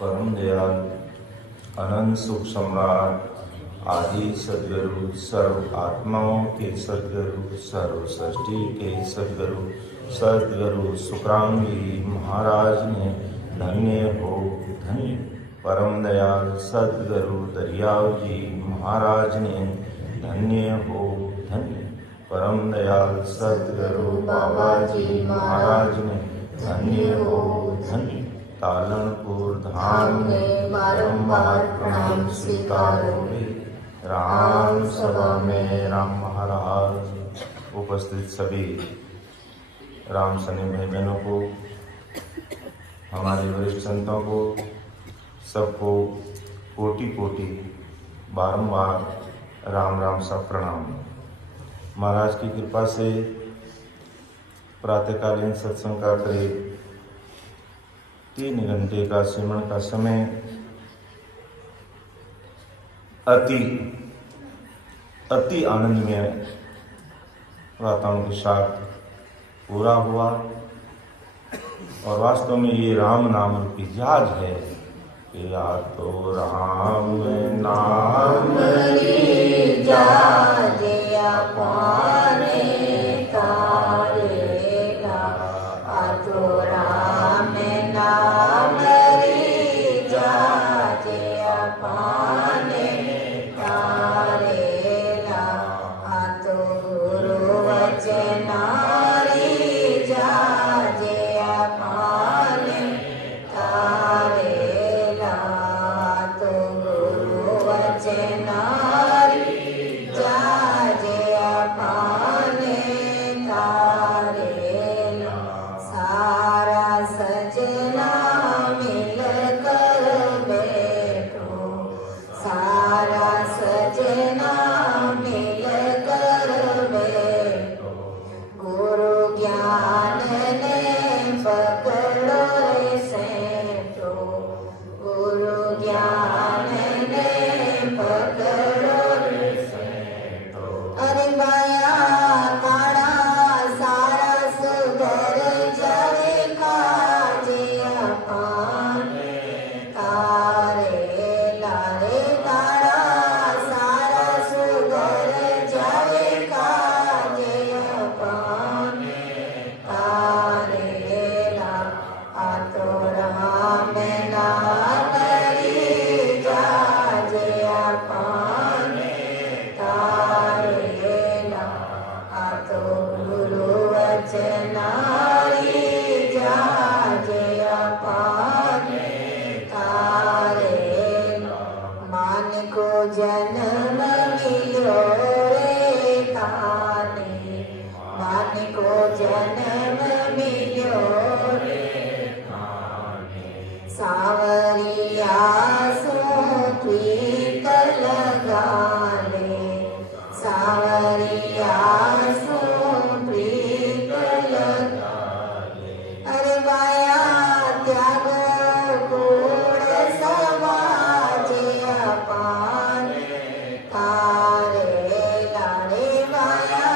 परम दयाल अनंत सुख सम्राट आदि सदगुरु सर्व आत्माओं के सदगुरु सर्व सृष्टि के सदगुरु सुखरांगी महाराज ने धन्य हो धन्य। परम दयाल सदगुरु दरियाव जी महाराज ने धन्य हो धन्य। परम दयाल सदगुरु बाबा जी महाराज ने धन्य हो धन्य। तालनपुर धाम में बारंबार प्रणाम स्वीकारोगे। राम सभा में राम महाराज, उपस्थित सभी राम सने भाई बहनों को, हमारे वरिष्ठ संतों को, सबको कोटि कोटि बारंबार राम राम सा प्रणाम। महाराज की कृपा से प्रातःकालीन सत्संग का करीब 3 घंटे का सिमरन का समय अति आनंदमय वातावरण के साथ पूरा हुआ। और वास्तव में ये राम नाम रूपी जहाज है कि या तो राम नाम री जहाज पाने तारेगा, तो राम नाम री जहाज पाने तारेगा, तो गुरु वचना री जहाज पाने तारेगा, तो गुरु वचना री जहाज पाने तारेगा। सारा सजना मिलकर बैठो, सारा सजना मिलकर बैठो, गुरु ज्ञान ने पकड़ो सैठो, गुरु ज्ञान ने पकड़ो सैठो। अरे माया काड़ा सारा सुधर जाए काजे पाने तारे लारे, काड़ा सारा सुधर जाए काजे पाने तारे ला, तो राम नाम री जहाज पाने तारे ला, तो गुरु वचना री जहाज पाने तारे ला। मान को जन्म मिलो रे काने, मान को जन्म मिलो रे काने, सावरिया सो प्रीत लगा ले, सावरिया सो प्रीत लगा ले। अरे माया त्यागो कूड़ समाज पाने तारे लारे, माया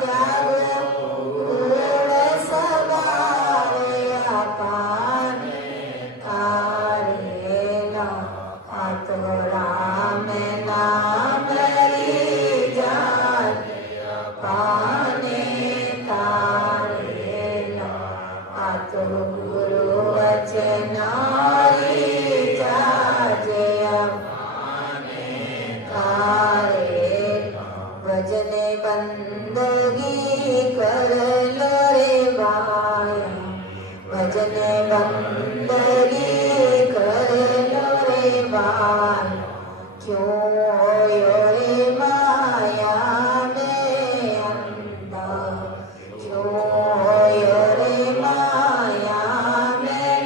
त्यागो कूड़ समाज पाने तारे ला, तो राम नाम री जहाज पाने तारे ला, तो गुरु वचना री जहाज पाने तारे ला। भजन बंदगी कर लो रे भाया, भजन बंदगी कर लो रे भाया, क्यों होयो रे माया में अंधा, क्यों होयो रे माया में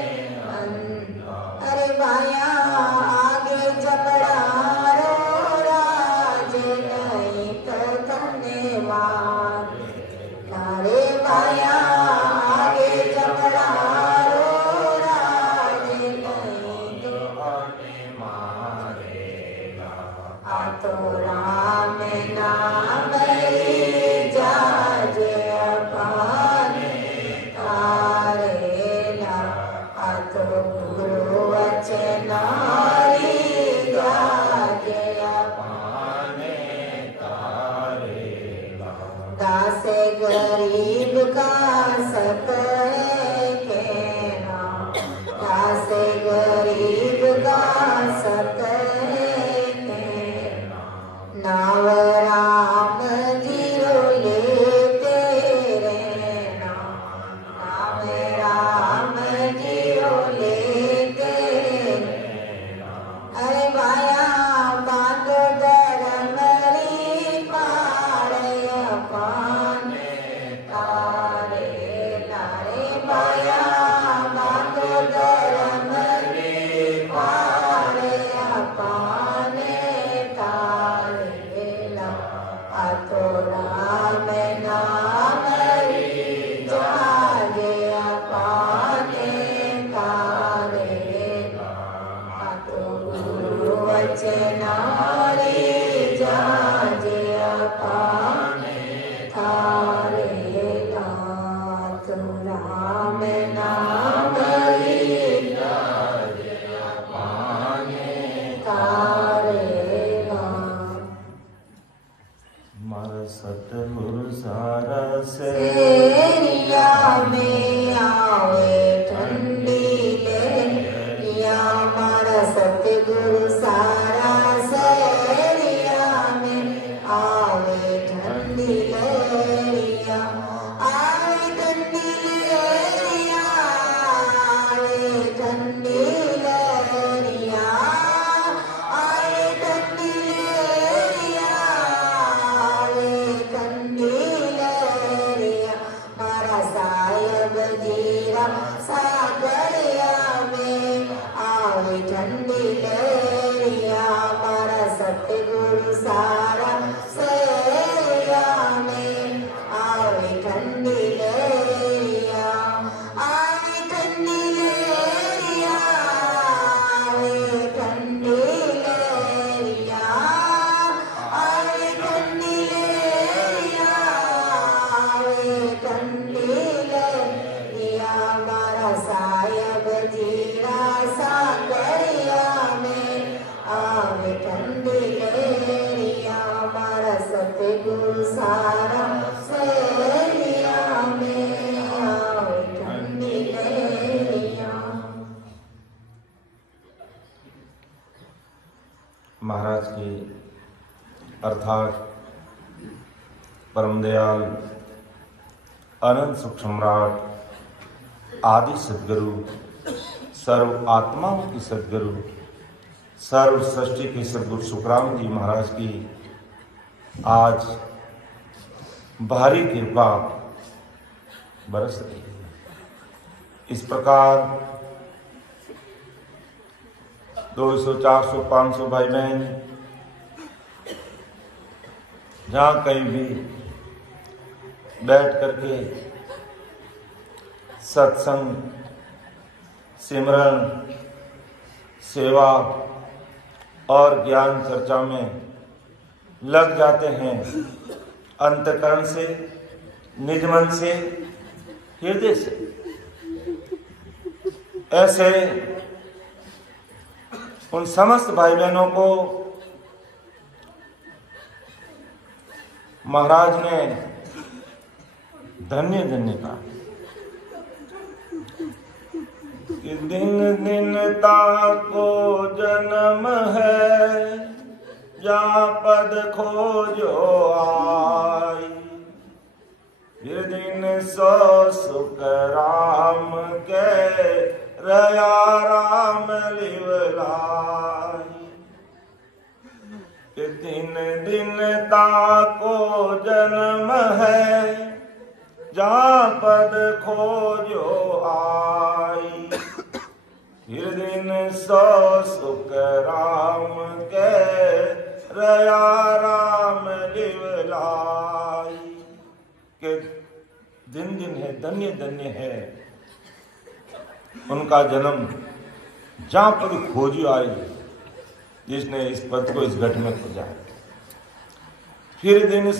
अंधा। अरे माया आगे जबड़ा रो राज नहीं तो धन्यवाद, नारे माया आगे जबड़ा रो राज महाराज की अर्थात परम दयाल अनंत सुख सम्राट आदि सदगुरु, सर्व आत्माओं की सदगुरु, सर्व सृष्टि के सदगुरु सुखराम जी महाराज की आज भारी कृपा बरस रही है। इस प्रकार 200, 400, 500 भाई बहन जहाँ कहीं भी बैठ करके सत्संग, सिमरन, सेवा और ज्ञान चर्चा में लग जाते हैं, अंतःकरण से, निज मन से, हृदय से। ऐसे उन समस्त भाई बहनों को महाराज ने धन्य धन्य कहा कि दिन दिन ताको जन्म है, जा पद खोजो आई, फिर दिन सो सुख राम के रया राम लिवलाई। कि दिन दिन ताको जन्म है, जहाँ पद खोजो आई, फिर दिन सो सुख राम के रया राम लिवलाई। के दिन दिन है, धन्य धन्य है उनका जन्म, जहाँ पद खोजियो आई, जिसने इस पद को इस घट में खोजा। फिर दिन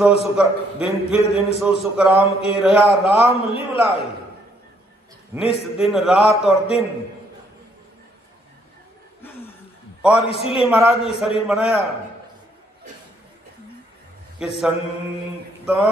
सो सुख राम के रहा राम लिव लाई। निस दिन रात और दिन, और इसीलिए महाराज ने शरीर बनाया कि संतों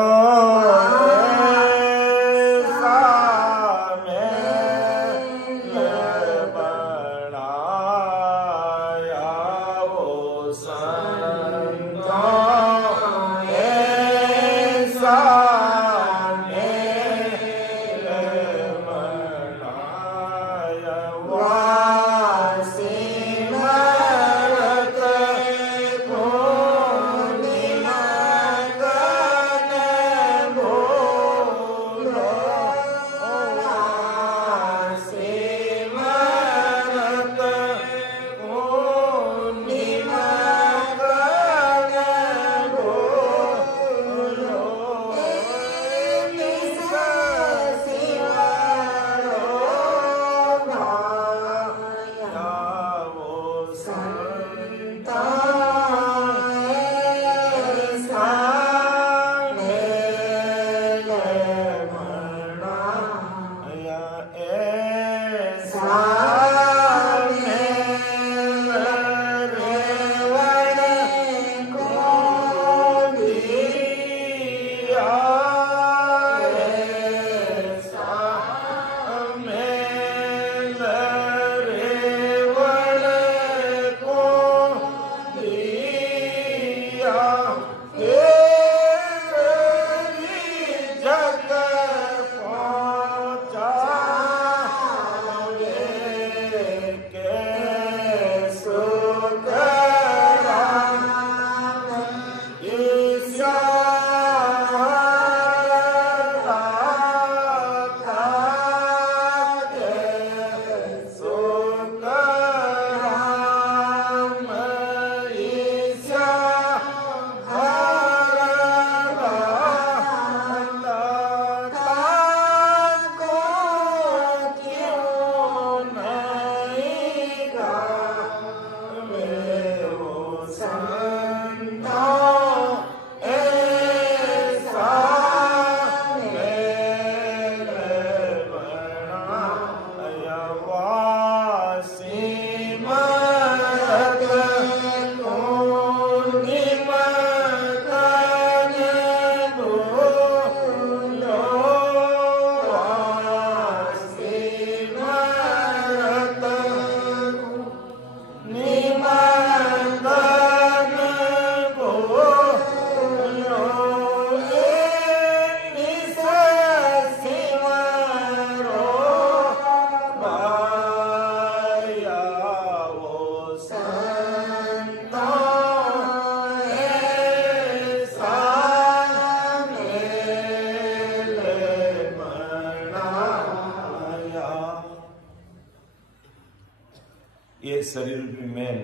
ये शरीर रूपी मैल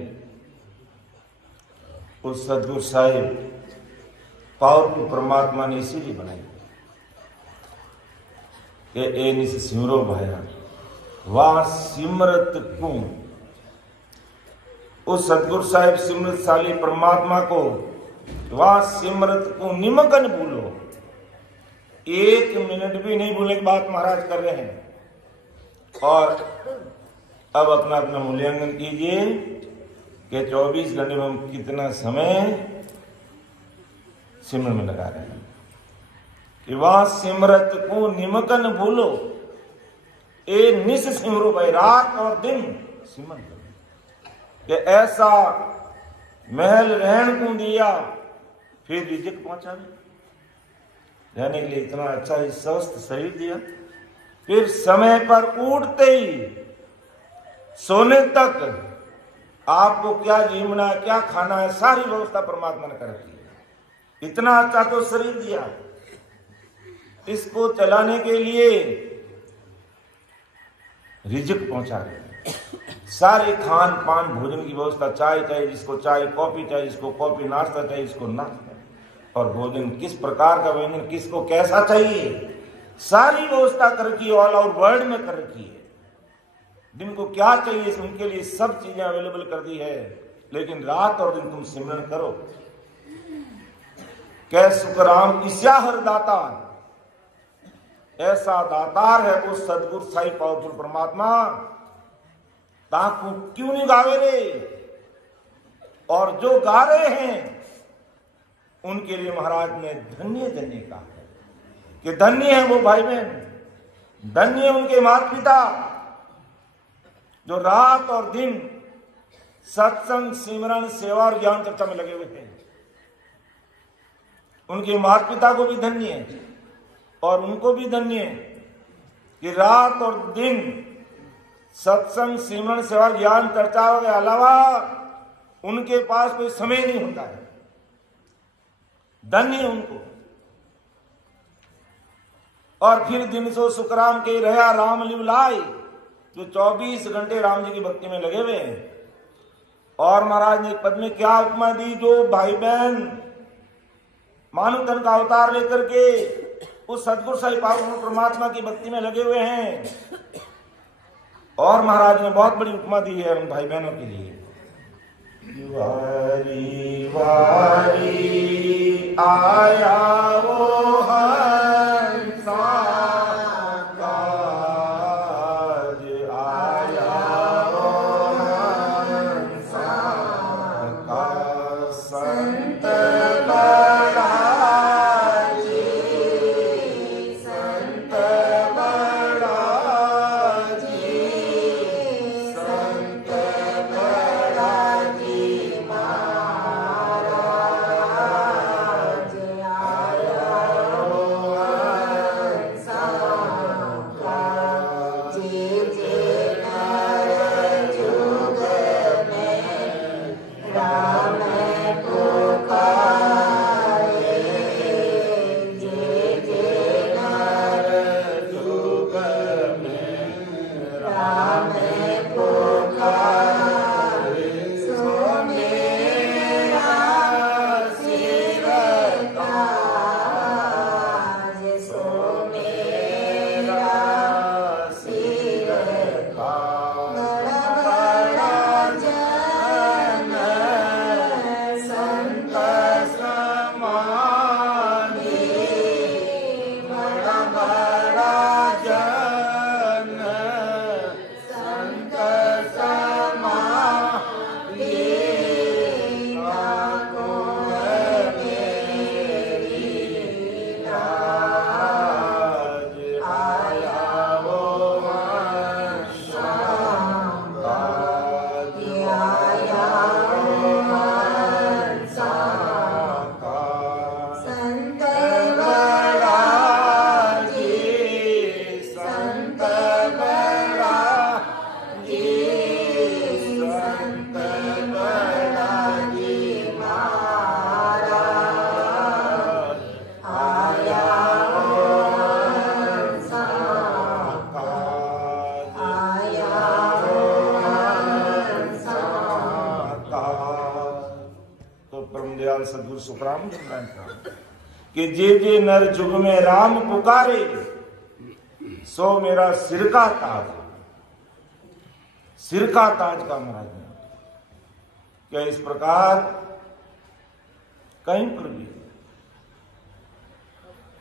उस सदगुरु साहिब पावरफुल परमात्मा ने इसीलिए बनाई कि ए निस सिमरो भाया वाह सिमरत को, उस सदगुरु साहिब सिमरतशाली परमात्मा को वाह सिमरत को निमगन भूलो। 1 मिनट भी नहीं भूलने की बात महाराज कर रहे हैं। और अब अपना अपना मूल्यांकन कीजिए कि 24 घंटे में हम कितना समय सिमरन में लगा रहे हैं। कि वह सिमरत को निमकन भूलो, ए निस सिमरो भाई, रात और दिन सिमरन करो। कि ऐसा महल रहन को दिया, फिर रिजिक पहुंचा भी रहने के लिए इतना अच्छा ही स्वस्थ शरीर दिया, फिर समय पर उठते ही सोने तक आपको क्या जीवना है, क्या खाना है, सारी व्यवस्था परमात्मा ने कर रखी है। इतना अच्छा तो शरीर दिया, इसको चलाने के लिए रिजिक पहुंचा रहे, सारे खान पान भोजन की व्यवस्था, चाय चाहिए जिसको चाय, कॉफी चाहिए जिसको कॉफी, नाश्ता चाहिए जिसको नाश्ता, और भोजन किस प्रकार का व्यंजन किसको कैसा चाहिए, सारी व्यवस्था कर रखी है। ऑल ओवर वर्ल्ड में कर रखी है। दिन को क्या चाहिए उनके लिए सब चीजें अवेलेबल कर दी है। लेकिन रात और दिन तुम सिमरन करो। कै सुखराम ईश्याहर दातार, ऐसा दातार है वो सदगुरु साईं पावरफुल परमात्मा, ताकू क्यों नहीं गावे रे। और जो गा रहे हैं उनके लिए महाराज ने धन्य धन्य कहा है कि धन्य है वो भाई बहन, धन्य है उनके माता पिता जो रात और दिन सत्संग, सिमरन, सेवा और ज्ञान चर्चा में लगे हुए हैं। उनके माता पिता को भी धन्य है और उनको भी धन्य है कि रात और दिन सत्संग, सिमरन, सेवा, ज्ञान चर्चा के अलावा उनके पास कोई समय नहीं होता है। धन्य है उनको। और फिर दिन सो सुखराम के रहा राम लिवलाय, जो 24 घंटे राम जी की भक्ति में लगे हुए हैं। और महाराज ने एक पद में क्या उपमा दी, जो भाई बहन मानव तन का अवतार लेकर के उस सदगुरु साईं पावरफुल परमात्मा की भक्ति में लगे हुए हैं। और महाराज ने बहुत बड़ी उपमा दी है उन भाई बहनों के लिए। वारी वारी आया वो हंसा काज, आया वो हंसा का संत बड़ा जी, संत बड़ा जी, संत बड़ा जी महाराज आया वो हंसा का, जी जी नर जुग में राम पुकारे, जी जी नर जुग में राम पुकारे, सो मेरा सिर ताज, सो मेरा सिर ताज, बड़ा बड़ा जन संत समाधि, बड़ा बड़ा जन संत समाधि, ताको है मेरी लाज, आया वो हंसा सदगुरु सुखराम जी महाराज का कि जे नर जुग में राम पुकारे सो मेरा सिर का ताज, सिर का ताज का महाराज ने। क्या इस प्रकार कहीं पर भी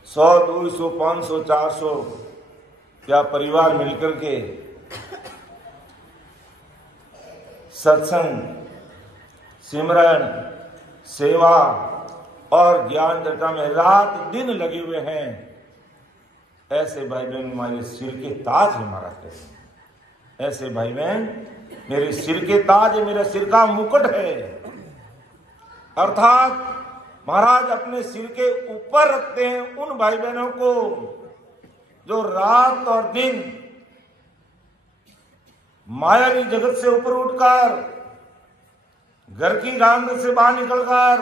100, 200, 500, 400 क्या परिवार मिलकर के सत्संग, सिमरन, सेवा और ज्ञान चर्चा में रात दिन लगे हुए हैं, ऐसे भाई बहन हमारे सिर के ताज है महाराज कहते हैं। ऐसे भाई बहन मेरे सिर के ताज है, मेरा सिर का मुकुट है। अर्थात महाराज अपने सिर के ऊपर रखते हैं उन भाई बहनों को जो रात और दिन मायावी जगत से ऊपर उठकर, घर की रांग से बाहर निकलकर,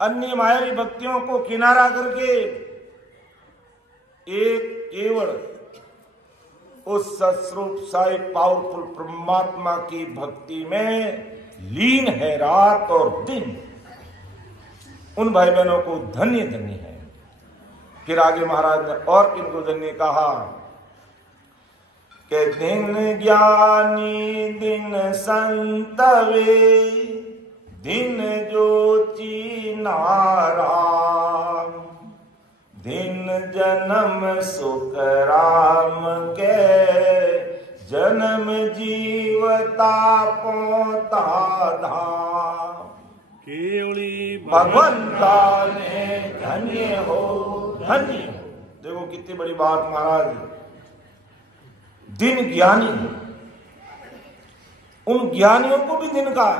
अन्य मायावी भक्तियों को किनारा करके एक केवल उस सस्वरूप साई पावरफुल परमात्मा की भक्ति में लीन है रात और दिन। उन भाई बहनों को धन्य धन्य है। फिर आगे महाराज ने और किनको धन्य कहा कि दिन ज्ञानी दिन संतवे, दिन ज्योति नाराम, दिन जन्म सुख राम के, जन्म जीवता पोता धाम, केवली भगवंता ने धन्य हो धन्य हो। देखो कितनी बड़ी बात महाराज। दिन ज्ञानी, उन ज्ञानियों को भी दिन का,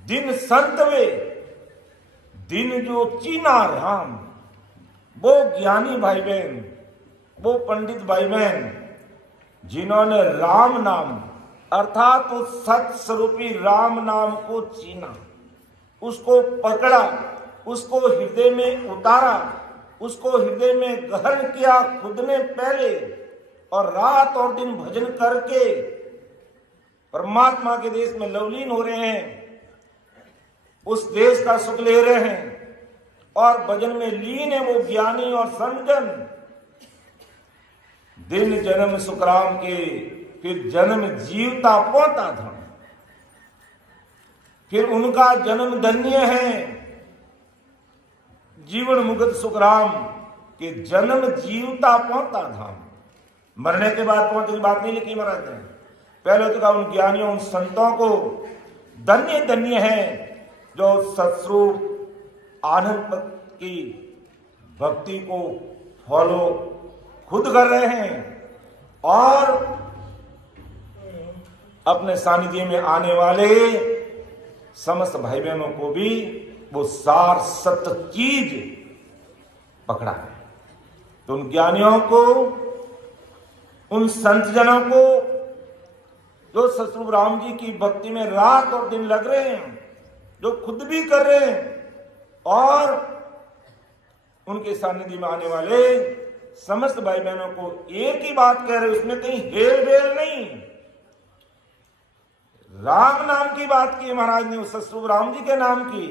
दिन संत वे, दिन जो चीना राम, वो ज्ञानी भाई बहन, वो पंडित भाई बहन जिन्होंने राम नाम अर्थात उस सत स्वरूपी राम नाम को चीना, उसको पकड़ा, उसको हृदय में उतारा, उसको हृदय में ग्रहण किया खुद ने पहले, और रात और दिन भजन करके परमात्मा के देश में लवलीन हो रहे हैं, उस देश का सुख ले रहे हैं और भजन में लीन है वो ज्ञानी और संतजन। दिन जन्म सुखराम के, फिर जन्म जीवता पोता धाम, फिर उनका जन्म धन्य है। जीवन मुक्त सुखराम के जन्म जीवता पोता धाम, मरने के बाद पहुंचने की बात नहीं लिखी महाराज ने। पहले तो कहा उन ज्ञानियों उन संतों को धन्य धन्य है जो सत्स्वरूप आनंद की भक्ति को फॉलो खुद कर रहे हैं और अपने सानिध्य में आने वाले समस्त भाई बहनों को भी वो सार सत्य चीज पकड़ा है। तो उन ज्ञानियों को, उन संत जनों को जो सतगुरु राम जी की भक्ति में रात और दिन लग रहे हैं, जो खुद भी कर रहे हैं और उनके सानिध्य में आने वाले समस्त भाई बहनों को एक ही बात कह रहे, उसमें कहीं हेर फेर नहीं, राम नाम की बात की महाराज ने, सतगुरु राम जी के नाम की,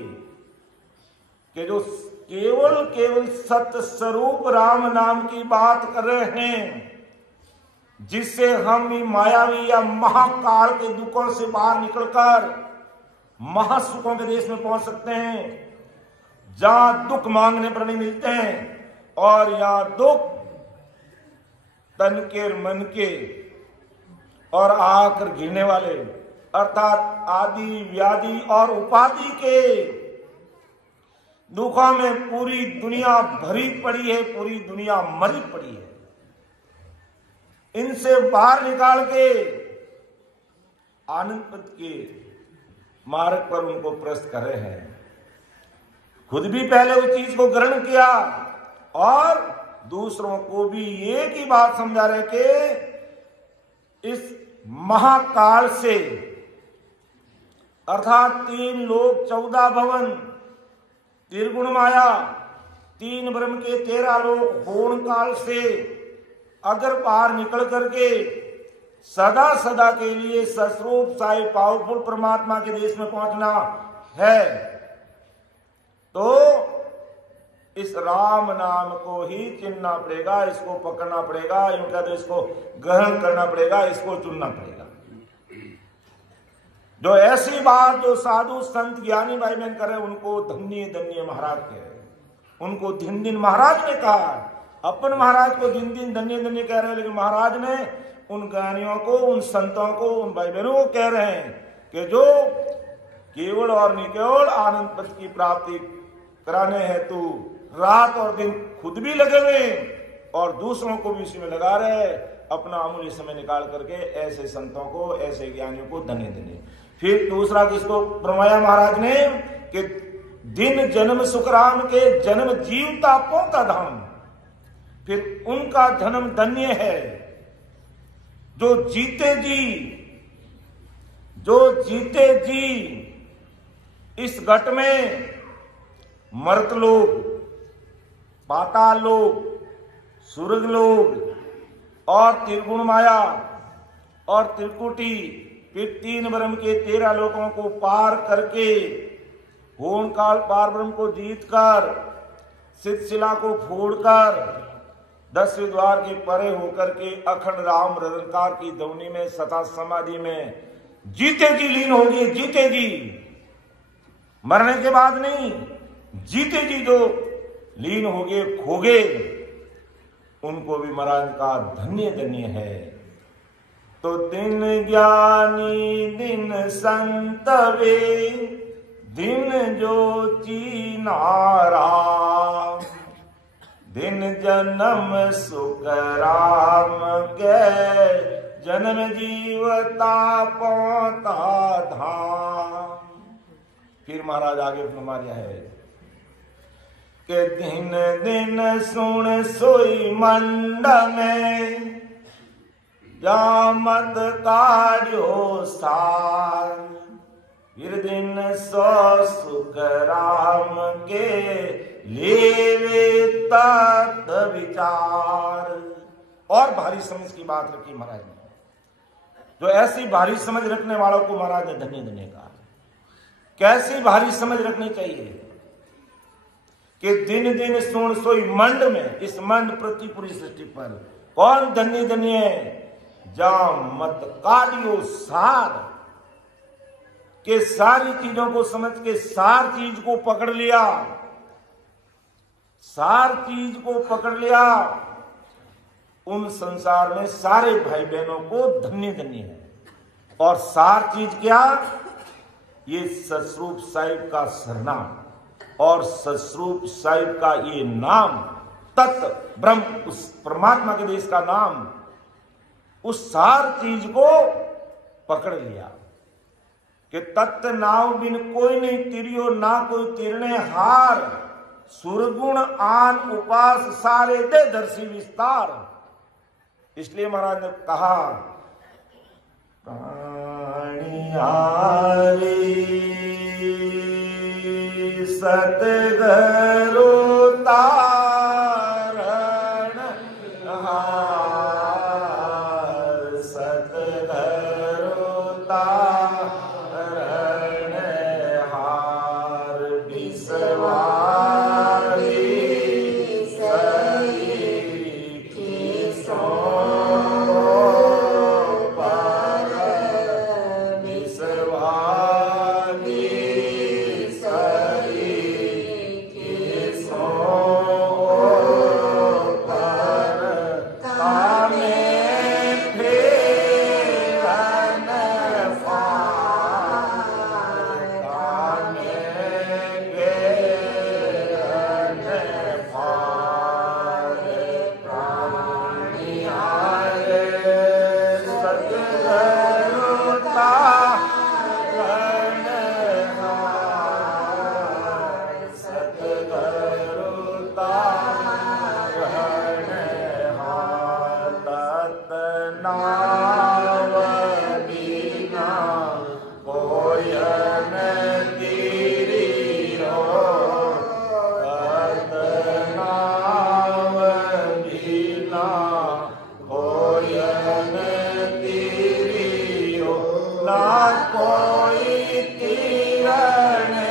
कि जो केवल सत्य स्वरूप राम नाम की बात कर रहे हैं, जिससे हम मायावी या महाकाल के दुखों से बाहर निकलकर महासुखों के देश में पहुंच सकते हैं, जहां दुख मांगने पर नहीं मिलते हैं और या दुख तन के मन के और आकर गिरने वाले अर्थात आदि व्याधि और उपाधि के दुखों में पूरी दुनिया भरी पड़ी है, पूरी दुनिया मरी पड़ी है। इनसे बाहर निकाल के आनंद पद के मार्ग पर उनको प्रस्त कर रहे हैं। खुद भी पहले उस चीज को ग्रहण किया और दूसरों को भी एक ही बात समझा रहे कि इस महाकाल से अर्थात 3 लोक 14 भवन, त्रिगुण माया, 3 ब्रह्म के 13 लोक होण काल से अगर बाहर निकल करके सदा सदा के लिए सस्वरूप साई पावरफुल परमात्मा के देश में पहुंचना है तो इस राम नाम को ही चुनना पड़ेगा, इसको पकड़ना पड़ेगा, यूं कहते इसको ग्रहण करना पड़ेगा, इसको चुनना पड़ेगा। जो ऐसी बात जो साधु संत ज्ञानी भाई बहन करे उनको धन्य धन्य महाराज कहे। उनको दिन दिन महाराज ने कहा, अपन महाराज को दिन दिन धन्य धन्य कह रहे हैं, लेकिन महाराज ने उन ज्ञानियों को, उन संतों को, उन भाई बहनों को कह रहे हैं कि जो केवल और निकेवल आनंद पद की प्राप्ति कराने हेतु रात और दिन खुद भी लगे हुए और दूसरों को भी इसी में लगा रहे, अपना अमूल्य समय निकाल करके ऐसे संतों को, ऐसे ज्ञानियों को धन्य धन्य। फिर दूसरा किसको फरमाया महाराज ने कि दिन जन्म सुखराम के जन्म जीव तापों का धाम, फिर उनका जन्म धन्य है जो जीते जी इस घट में मर्त लोग, पाताल लोग, स्वर्ग लोग और त्रिगुण माया और त्रिकुटी, फिर 3 ब्रह्म के 13 लोकों को पार करके होम काल पार ब्रह्म को जीत कर, सिद्धशिला को फोड़कर, 10वें द्वार के परे होकर के अखंड राम निरंकार की दौनी में सता समाधि में जीते जी लीन होगी। जीते जी, मरने के बाद नहीं, जीते जी जो लीन होगे, खोगे, उनको भी महाराज का धन्य धन्य है। तो दिन ज्ञानी दिन संत वे, दिन ज्योति नाराम, दिन जन्म सुख राम के, जन्म जीवता पौता धाम। फिर महाराज आगे फरमा रहा है कि दिन दिन सुन सोई मंड में, जामत कार्यो सार, फिर दिन सो सुख राम के, लेवे तत् विचार। और भारी समझ की बात रखी महाराज ने, जो ऐसी भारी समझ रखने वालों को महाराज ने धन्य धन्य कहा। कैसी भारी समझ रखनी चाहिए कि दिन दिन सुन सोई मंड में, इस मंड पृथ्वी पूरी सृष्टि पर कौन धन्य धन्य है? जाम मत काटियो सार, के सारी चीजों को समझ के सार चीज को पकड़ लिया, सार चीज को पकड़ लिया, उन संसार में सारे भाई बहनों को धन्य धन्य है। और सार चीज क्या? ये सतस्वरूप साहिब का सरनाम और सतस्वरूप साहिब का ये नाम, तत् ब्रह्म, उस परमात्मा के देश का नाम, उस सार चीज को पकड़ लिया कि तत्त नाव बिन कोई नहीं तिरियो, ना कोई तिरने हार, सुरगुण आन उपास सारे दे दर्शी विस्तार। इसलिए महाराज ने कहा, प्राणियारे सतगुरु तारण हार, सतगुरु तारण हार, विश्वारी सही की सो पर, विश्वारी सही की सो पर, तामे फेरन फार, तामे फेरन फार, प्राणियारे सतगुरु तारण हार, सतगुरु तारण हार, तत् नाव बिना कोयन तिरियो, तत् नाव बिना कोयन तिरियो, ना कोई तिरने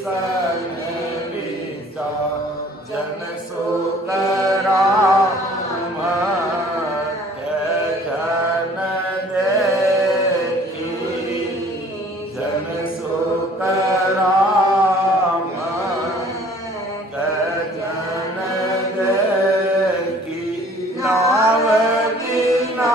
सन विचार जन सुख राम जन देखी जन सुख राम जन देखी नाव दीना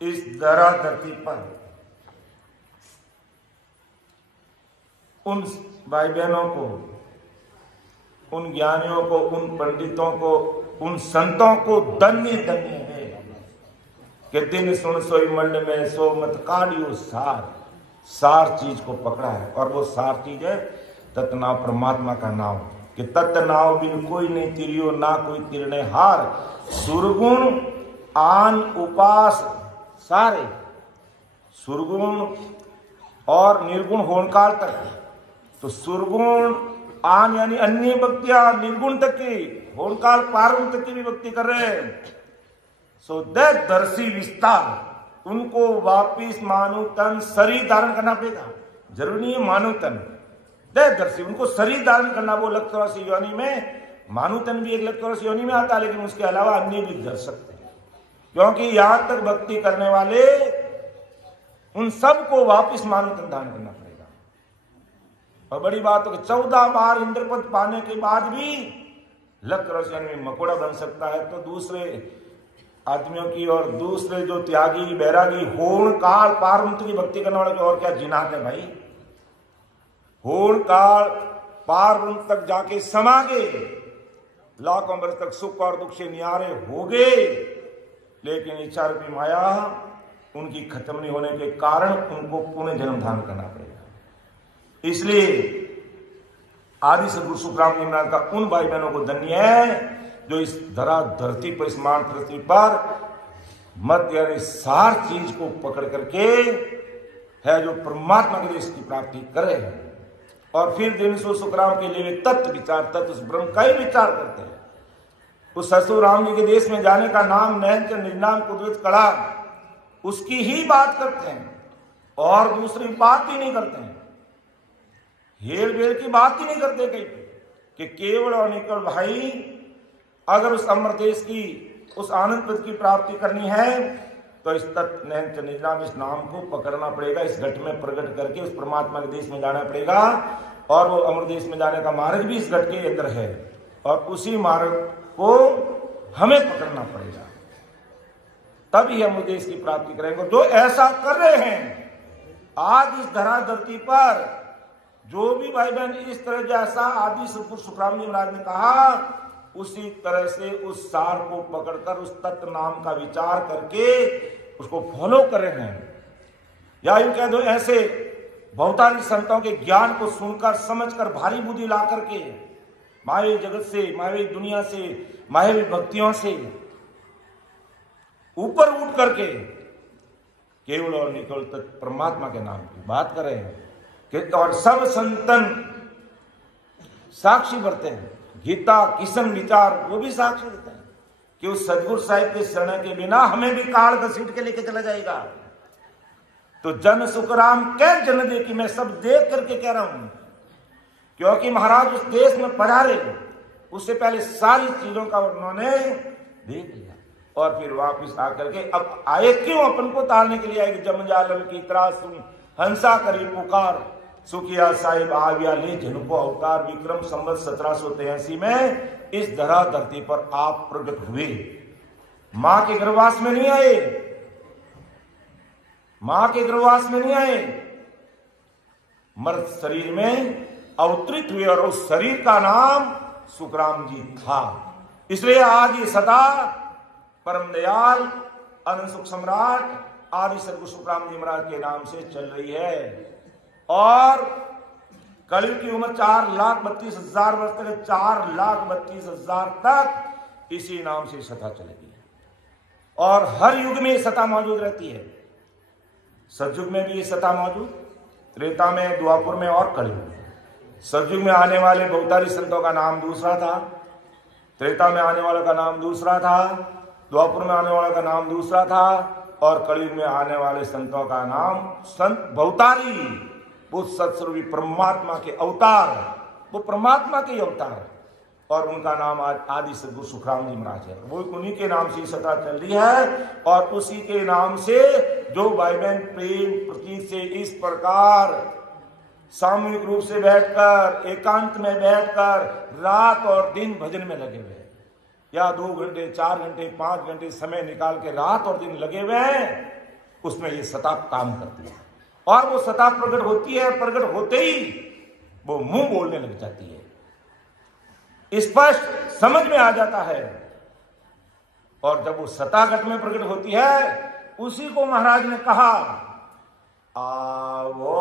इस धरा धरती पर उन भाई बहनों को, उन ज्ञानियों को, उन पंडितों को, उन संतों को धन्य धन्य है कि दिन सुन सोई मंड में सो मत काढ़ियो सार। सार चीज को पकड़ा है और वो सार चीज है तत्नाव परमात्मा का नाम। कि तत्नाव बिन कोई नहीं तिरियो ना कोई तिरने हार। सुरगुण आन उपास सारे, सुरगुण और निर्गुण होनकाल तक। तो सुरगुण आन यानी अन्य भक्तियां निर्गुण तक की, होनकाल पारुण तक की भी भक्ति कर रहे हैं। सो दर्शी विस्तार, उनको वापिस मानव तन शरीर धारण करना पड़ेगा। जरूरी नहीं है मानव तन, दर्शी उनको शरीर धारण करना। वो लख 84 योनि में मानव तन भी एक लख 84 योनि में आता है, लेकिन उसके अलावा अन्य भी धर सकते हैं। क्योंकि यहां तक भक्ति करने वाले उन सबको वापिस मानव तन धारण करना पड़ेगा। और बड़ी बात हो कि 14 बार इंद्रपद पाने के बाद भी लख 84 योनि में मकोड़ा बन सकता है। तो दूसरे आदमियों की और दूसरे जो त्यागी बैरागी होण काल पारंत की भक्ति करने वाले और क्या जिनात है भाई। होण काल पारंत तक जाके समा गए, लाखों वर्ष तक सुख और दुख से नियारे हो गए, लेकिन इच्छा रूपी माया उनकी खत्म नहीं होने के कारण उनको पुनः जन्म धारण करना पड़ेगा। इसलिए आदि सदगुरु सुखराम जी महाराज का उन भाई बहनों को धन्य है जो इस धरा धरती पर, इस मान पृथ्वी पर मत यानी सार चीज को पकड़ करके है जो परमात्मा के देश की प्राप्ति करे हैं। और फिर दिन सुखराम के लिए तत्व विचार, तत्व उस ब्रह्म का ही विचार करते हैं। उस ससुर राम जी के देश में जाने का नाम नैन निर्नाम कुदरत कड़ा, उसकी ही बात करते हैं और दूसरी बात ही नहीं करते हैं। हेल बेल की बात ही नहीं करते कहीं पे कि केवल और निकल भाई अगर उस अमर देश की, उस आनंद पद की प्राप्ति करनी है तो इस तत्व नैन निर्नाम इस नाम को पकड़ना पड़ेगा। इस घट में प्रकट करके उस परमात्मा के देश में जाना पड़ेगा। और वो अमर देश में जाने का मार्ग भी इस घट के अंदर है और उसी मार्ग को हमें पकड़ना पड़ेगा, तभी हम देश की प्राप्ति करेंगे। जो ऐसा कर रहे हैं आज इस धरा धरती पर, जो भी भाई बहन इस तरह जैसा आदि सदगुरु सुखराम जी महाराज ने कहा उसी तरह से उस सार को पकड़कर उस तत्व नाम का विचार करके उसको फॉलो कर रहे हैं। या यूं कह दो ऐसे बहुतारी संतों के ज्ञान को सुनकर समझकर भारी बुद्धि ला करके मायावी जगत से, मायावी दुनिया से, मायावी भक्तियों से ऊपर उठ करके केवल और निकल तक परमात्मा के नाम की बात कर रहे हैं। और सब संतन साक्षी बढ़ते हैं, गीता किशन विचार वो भी साक्षी देते हैं कि उस सदगुरु साहिब के शरण के बिना हमें भी काल घसीट के लेके चला जाएगा। तो जन सुखराम कह जन दे कि मैं सब देख करके कह रहा हूं, क्योंकि महाराज उस देश में पधारे, उससे पहले सारी चीजों का उन्होंने देख लिया और फिर वापिस आकर के अब आए क्यों, अपन को तारने के लिए आए कि जमजालम की त्रास हंसा करी पुकार, सुखिया साहिब आविया ले जन को अवतार, विक्रम संवत 1783 में इस धरा धरती पर आप प्रकट हुए। मां के गर्भवास में नहीं आए, मां के गर्भवास में नहीं आए, मर्द शरीर में अवतरित हुए और उस शरीर का नाम सुखराम जी था। इसलिए आज ये सदा परम दयाल अनंत सुख सम्राट आदि सदगुरु सुखराम जी महाराज के नाम से चल रही है। और कलयुग की उम्र 4,32,000 वर्ष तक, 4,32,000 तक इसी नाम से सता चलेगी और हर युग में सता मौजूद रहती है। सतयुग में भी ये सता मौजूद, त्रेता में, द्वापुर में और कलयुग में। सतयुग में आने वाले बहुतारी संतों का नाम दूसरा था, त्रेता में आने वाले का नाम दूसरा था, द्वापुर में आने वाले का नाम दूसरा था और कलयुग में आने वाले संतों का नाम संत बहुतारी, वो सत्स्वरूपी परमात्मा के अवतार, वो परमात्मा के अवतार, और उनका नाम आज आदि सदगुरु सुखराम जी महाराज है। वो उन्हीं के नाम से सता चल रही है और उसी के नाम से जो भाई बहन प्रेम प्रतीक से इस प्रकार सामूहिक रूप से बैठकर, एकांत में बैठकर रात और दिन भजन में लगे हुए, या 2 घंटे 4 घंटे 5 घंटे समय निकाल के रात और दिन लगे हुए हैं, उसमें ये सता काम करती है और वो सता प्रकट होती है। प्रकट होते ही वो मुंह बोलने लग जाती है, स्पष्ट समझ में आ जाता है। और जब वो सता घट में प्रकट होती है, उसी को महाराज ने कहा आवो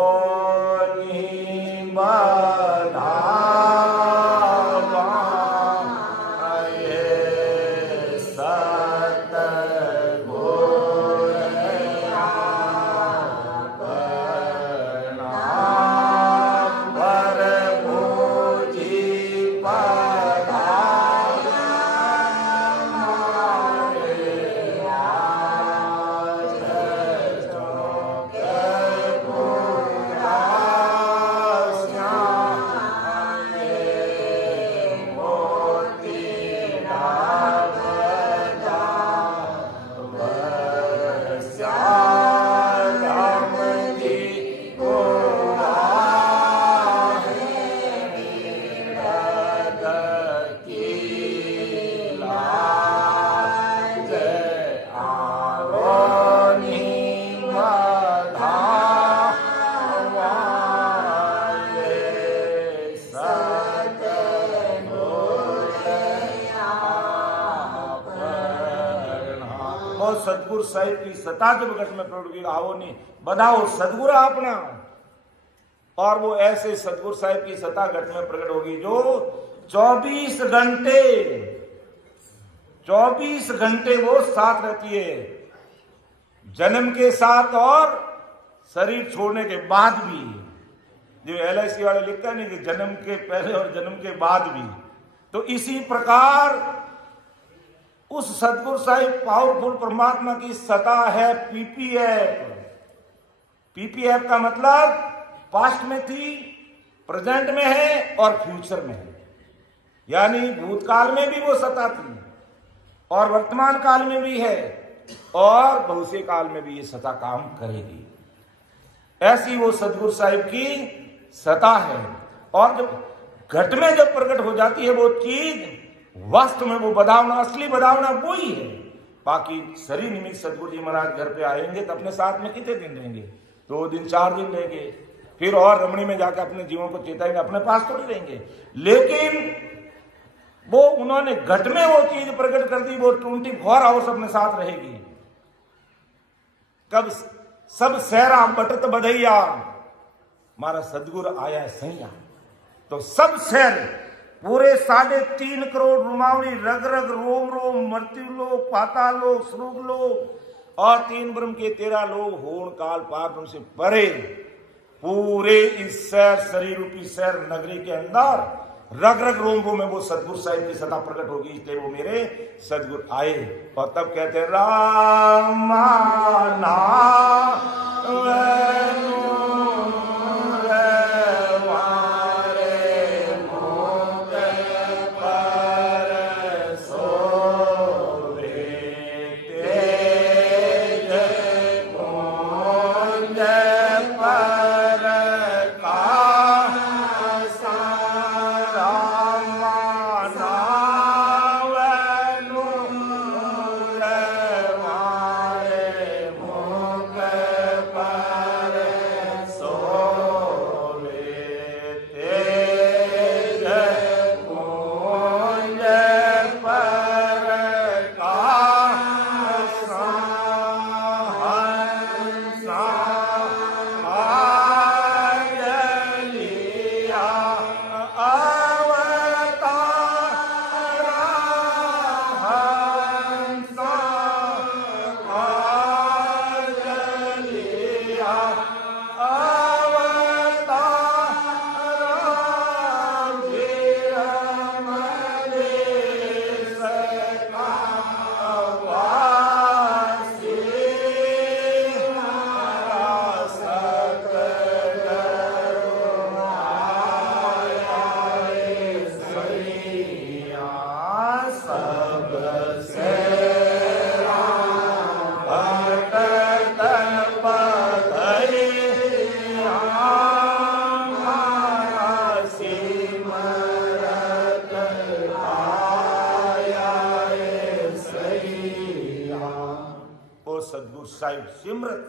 सतगुरु साहिब की सता जब घट में प्रकट हुई, आओ नहीं बधाओ सतगुरु अपना। और वो ऐसे सतगुरु साहिब की सता घट में प्रकट होगी जो 24 घंटे वो साथ रहती है, जन्म के साथ और शरीर छोड़ने के बाद भी। जो LIC वाले लिखता है नहीं कि जन्म के पहले और जन्म के बाद भी, तो इसी प्रकार उस सतगुरु साहिब पावरफुल परमात्मा की सता है PPF। PPF का मतलब पास्ट में थी, प्रेजेंट में है और फ्यूचर में है, यानी भूतकाल में भी वो सता थी और वर्तमान काल में भी है और भविष्य काल में भी ये सता काम करेगी। ऐसी वो सतगुरु साहिब की सता है। और जब घट में जब प्रकट हो जाती है वो चीज, वास्तव में वो बदावना, असली बदावना वो ही है। बाकी शरीर निमित्त सतगुरु जी महाराज घर पे आएंगे तो अपने साथ में कितने दिन रहेंगे? 2 दिन 4 दिन रहेंगे, फिर और रमणी में जाकर अपने जीवन को चेताएंगे, अपने पास थोड़ी रहेंगे। लेकिन वो उन्होंने घट में वो चीज प्रकट कर दी, वो 24 आवर्स अपने साथ रहेगी। कब सब सहरा बटत बधैया, हमारा सदगुरु आया सैया, तो सब शहर पूरे 3.5 करोड़ रुमावली, रग रग, रोम रोम, मृत्यु लोक, पाताल लोक, स्वर्ग लोक और 3 ब्रह्म के 13 लोग, होन काल पार ब्रह्म से परे, पूरे इस शहर शरीर रूपी शहर नगरी के अंदर रग रग रोम रोम में वो सदगुरु साहिब की सता प्रकट होगी। इसलिए वो मेरे सदगुरु आए और तब कहते राम नाम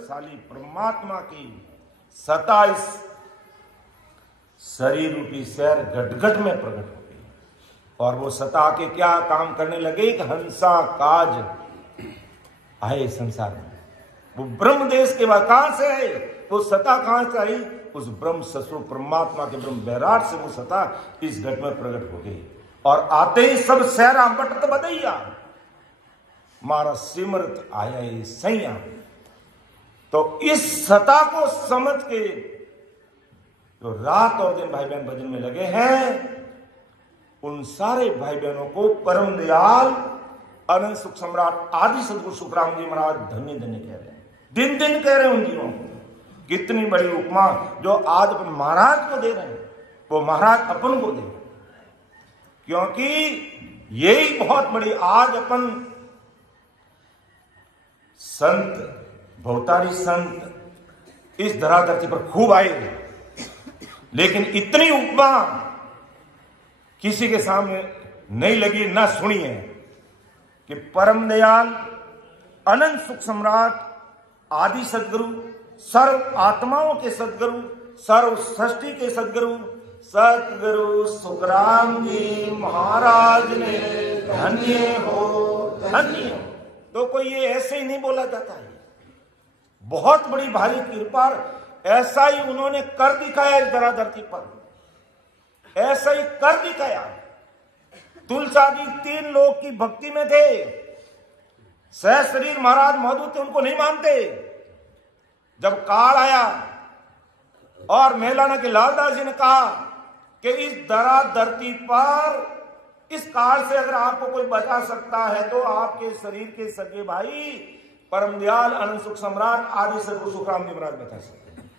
शक्तिशाली परमात्मा की सत्ता इस शरीर रूपी शहर घटघट में प्रकट हो गई। और वो सत्ता के क्या काम करने लगे कि हंसा काज आए संसार में। वो ब्रह्म देश के बाद कहां से आए, वो सत्ता कहां से आई, उस ब्रह्म स्वरूप परमात्मा के ब्रह्म बैराट से वो सत्ता इस घट में प्रकट हो गई। और आते ही सब सहरा बटत बदैया, मारा सिमरत आया ये सैया। तो इस सत्ता को समझ के जो रात और दिन भाई बहन भजन में लगे हैं, उन सारे भाई बहनों को परम दयाल अनंत सुख सम्राट आदि सदगुरु सुखराम जी महाराज धन्य धन्य कह रहे हैं, दिन दिन कह रहे हैं उन जीवों को। कितनी बड़ी उपमा जो आज अपन महाराज को दे रहे हैं, वो महाराज अपन को दे रहे हैं। क्योंकि यही बहुत बड़ी आज अपन संत बहुतारी संत इस धरा धरती पर खूब आए, लेकिन इतनी उपमा किसी के सामने नहीं लगी, ना सुनी है कि परम दयाल अनंत सुख सम्राट आदि सदगुरु, सर्व आत्माओं के सदगुरु, सर्व सृष्टि के सदगुरु सतगुरु सुखराम जी महाराज ने धन्य हो धन्य। तो कोई ये ऐसे ही नहीं बोला जाता है, बहुत बड़ी भारी कृपा, ऐसा ही उन्होंने कर दिखाया इस धरा धरती पर, ऐसा ही कर दिखाया। तुलसा जी 3 लोग की भक्ति में थे, सह शरीर महाराज मौजूद थे, उनको नहीं मानते। जब काल आया और मेलाना के लालदास जी ने कहा कि इस धरा धरती पर इस काल से अगर आपको कोई बचा सकता है तो आपके शरीर के सगे भाई परम दयाल अनंत सुख सम्राट आदि सदगुरु सुखराम जी महाराज बचा सकते हैं।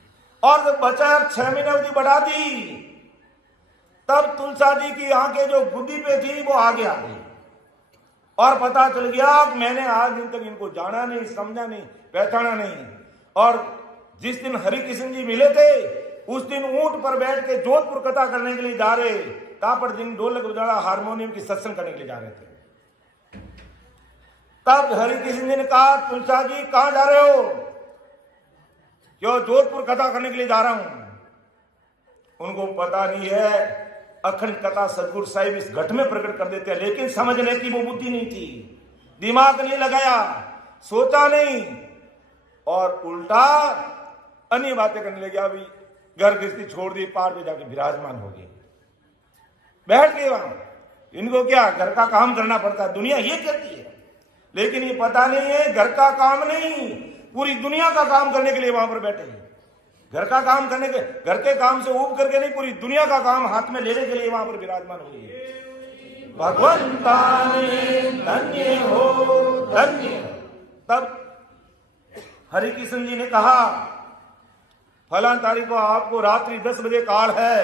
और जब बचा 6 महीने अवधि बढ़ा दी, तब तुलसा जी की आंखें जो बुद्धि पे थी वो आगे आ गई और पता चल गया कि मैंने आज दिन तक इनको जाना नहीं, समझा नहीं, पहचाना नहीं। और जिस दिन हरिकृष्ण जी मिले थे उस दिन ऊंट पर बैठ के जोधपुर कथा करने के लिए जा रहे, पर दिन ढोलक बजाना हारमोनियम की सत्संग करने के लिए जा रहे थे। तब हरिकृष्ण जी ने कहा, तुलसा जी कहां जा रहे हो? क्यों? जोधपुर कथा करने के लिए जा रहा हूं। उनको पता नहीं है अखंड कथा सदगुरु साहिब इस घट में प्रकट कर देते हैं, लेकिन समझने की वो बुद्धि नहीं थी, दिमाग नहीं लगाया, सोचा नहीं, और उल्टा अन्य बातें करने लगे। अभी घर गृहस्थी छोड़ दी, पहाड़ पे जाके विराजमान हो गए, बैठ गए वहां। इनको क्या घर का काम करना पड़ता है, दुनिया ये कहती है, लेकिन ये पता नहीं है घर का काम नहीं, पूरी दुनिया का काम करने के लिए वहां पर बैठे हैं। घर का काम करने के, घर के काम से ऊब करके नहीं, पूरी दुनिया का काम हाथ में लेने के लिए वहां पर विराजमान हुई है। भगवंता ने धन्य हो धन्य। तब हरिकृष्ण जी ने कहा, फलां तारीख को आपको रात्रि 10 बजे काल है,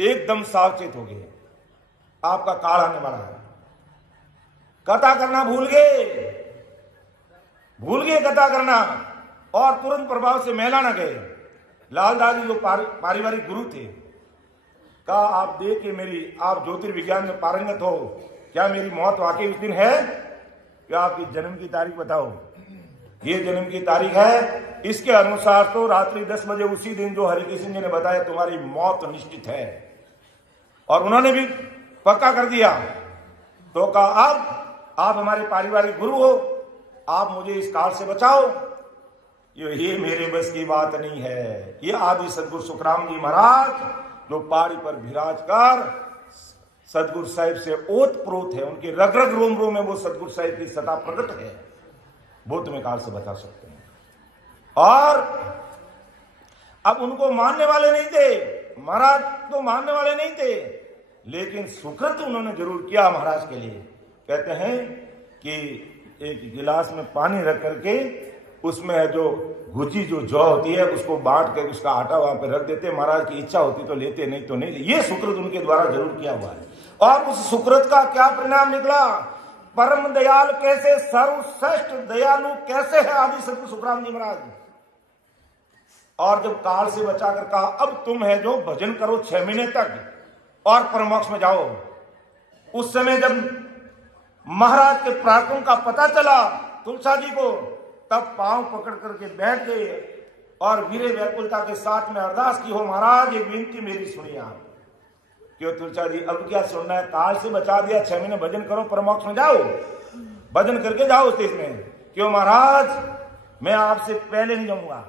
एकदम सावचेत हो गए, आपका काल आने वाला है। कथा करना भूल गए कथा करना, और तुरंत प्रभाव से मेलाना गए। लालदास जी जो पारिवारिक गुरु थे, कहा आप देखिए मेरी, आप ज्योतिर्विज्ञान में पारंगत हो, क्या मेरी मौत वाकई उस दिन है? क्या आपकी जन्म की तारीख बताओ? ये जन्म की तारीख है, इसके अनुसार तो रात्रि 10 बजे उसी दिन जो हरिकृष्ण जी ने बताया तुम्हारी मौत निश्चित है। और उन्होंने भी पक्का कर दिया। तो कहा अब आप हमारे पारिवारिक गुरु हो, आप मुझे इस काल से बचाओ। ये मेरे बस की बात नहीं है। ये आदि सदगुरु सुखराम जी महाराज जो पहाड़ी पर विराज कर सदगुरु साहिब से ओत प्रोत है, उनके रग रग रोम रोम में वो सदगुरु साहिब की सत्ता प्रकट है, वो तुम्हें काल से बता सकते हैं। और अब उनको मानने वाले नहीं थे, महाराज तो मानने वाले नहीं थे, लेकिन सुकृत उन्होंने जरूर किया महाराज के लिए। कहते हैं कि एक गिलास में पानी रख करके उसमें जो गुची जो जौ होती है उसको बांट के उसका आटा वहां पे रख देते, महाराज की इच्छा होती तो लेते, नहीं तो नहीं। ये सुकृत उनके द्वारा जरूर किया हुआ है। और उस सुकृत का क्या परिणाम निकला? परम दयाल कैसे, सर्वश्रेष्ठ दयालु कैसे है आदि सदगुरु सुखराम जी महाराज। और जब काल से बचाकर कहा अब तुम है जो भजन करो 6 महीने तक और परमोक्ष में जाओ। उस समय जब महाराज के पराक्रम का पता चला तुलसा जी को, तब पांव पकड़ करके बैठ गए और वीरे व्याकुलता के साथ में अरदास की, हो महाराज ये विनती मेरी सुनिए आप। क्यों तुलसा जी अब क्या सुनना है, काल से बचा दिया, 6 महीने भजन करो, परमोक्ष में जाओ, भजन करके जाओ उस देश में। क्यों महाराज मैं आपसे पहले नहीं जाऊंगा,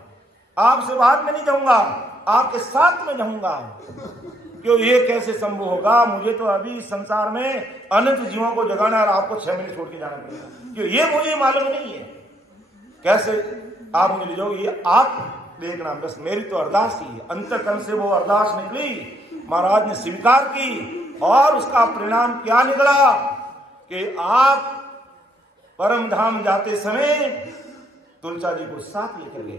आपसे बाद में नहीं जाऊंगा, आपके साथ में जाऊंगा। क्यों ये कैसे संभव होगा, मुझे तो अभी संसार में अनंत जीवों को जगाना है और आपको 6 महीने छोड़ के जाना पड़ेगा। क्यों ये मुझे मालूम नहीं है, कैसे आप मुझे ले जाओगे, ये आप देखना, बस मेरी तो अरदास ही है। अंतकरण से वो अरदास निकली, महाराज ने स्वीकार की और उसका परिणाम क्या निकला कि आप परम धाम जाते समय तुलसा जी को साथ लेकर गए,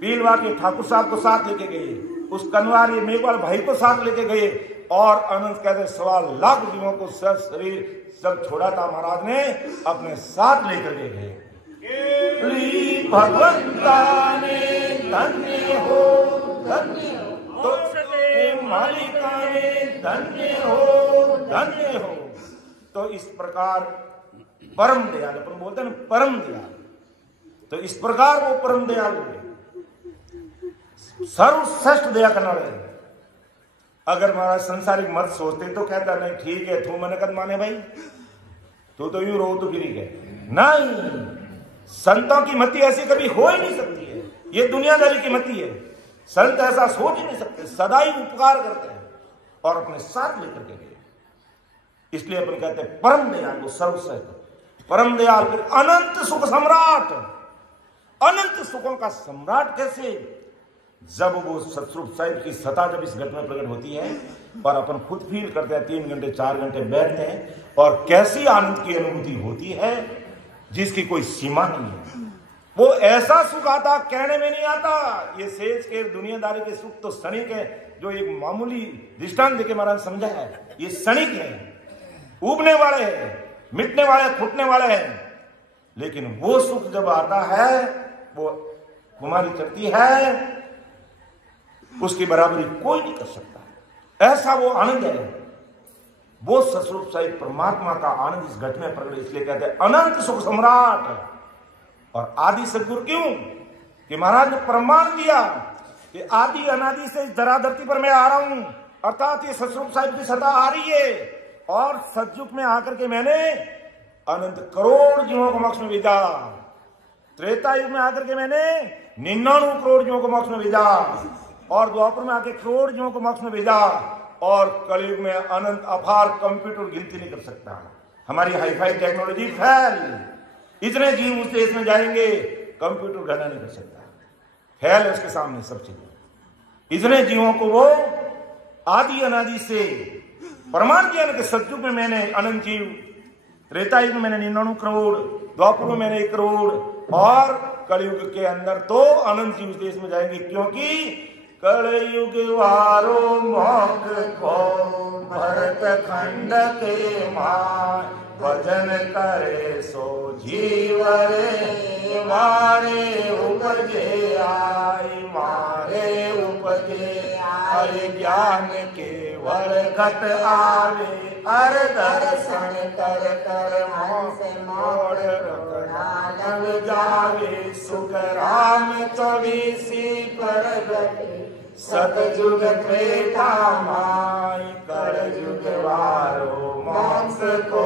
पीलवा के ठाकुर साहब को साथ लेके गए, उस कनवारी मेघवाल भाई को साथ लेके गए और अनंत कहते 1.25 लाख जीवों को शरीर सब छोड़ा था महाराज ने अपने साथ लेकर के गए। भगवंता ने धन्य हो, धन्य हो, तो मालिका ने धन्य हो, धन्य हो। तो इस प्रकार परम दयाल, अपन बोलते हैं परम दयाल, तो इस प्रकार वो परम दयाल हुए, सर्वश्रेष्ठ दया करना वाले। अगर महाराज संसारिक मत सोचते तो कहता नहीं ठीक है, तू मन कद माने भाई, तू तो यूं रो तो फिर नहीं। संतों की मति ऐसी कभी हो ही नहीं सकती है, ये दुनियादारी की मति है। संत ऐसा सोच ही नहीं सकते, सदा ही उपकार करते हैं और अपने साथ लेकर के गए। इसलिए अपन कहते हैं परम दयाल को सर्वश्रेष्ठ, परम दयाल, अनंत सुख सम्राट। अनंत सुखों का सम्राट कैसे, जब वो सतस्वरूप साहिब की सत्ता जब इस घट में प्रकट होती है और अपन खुद फील करते हैं, 3 घंटे 4 घंटे बैठते हैं और कैसी आनंद की अनुभूति होती है जिसकी कोई सीमा नहीं है। वो ऐसा सुख आता कहने में नहीं आता। ये सेज के दुनियादारी के सुख तो क्षणिक है, जो एक मामूली दृष्टांत देके महाराज समझा है, ये क्षणिक है, उबने वाले हैं, मिटने वाले, फूटने वाले हैं। लेकिन वो सुख जब आता है, वो कुमारी चढ़ती है, उसकी बराबरी कोई नहीं कर सकता। ऐसा वो आनंद है, वो सतस्वरूप साहिब परमात्मा का आनंद इस घट में प्रकट, इसलिए कहते हैं अनंत सुख सम्राट। और आदि सदगुरु क्यों कि महाराज ने प्रमाण दिया कि आदि अनादि से इस धरा धरती पर मैं आ रहा हूं, अर्थात ये सतस्वरूप साहिब की सत्ता आ रही है और सतयुग में आकर के मैंने अनंत करोड़ जीवों को मोक्ष में भेजा, त्रेता युग में आकर के मैंने 99 करोड़ जीवों को मोक्ष में भेजा और द्वापर में आके करोड़ जीवों को मोक्ष में भेजा और कलयुग में अनंत अपार कंप्यूटर गिनती नहीं कर सकता। हमारी हाईफाई टेक्नोलॉजी फैल, इतने जीव उस देश में जाएंगे, कंप्यूटर गणना नहीं कर सकता, फैल है उसके सामने सब चीजें। इतने जीवों को वो आदि अनादि से प्रमाण किया कि सतयुग में मैंने अनंत जीव, त्रेता युग में मैंने 99 करोड़, द्वापर में मैंने 1 करोड़ और कलयुग के अंदर तो अनंत जीव उस देश में जाएंगे, क्योंकि कलयुग वारो मोक को भरत खंड के मार, भजन करे सो जीव रे, मारे उपजे आई, मारे उपजे आई, ज्ञान के वरखत आवे, अर दर्शन कर कर मन से मोड़ रख जावे, सुख राम 24 पर गति, सतयुग त्रेता माई, कलयुग वारो मोक्ष को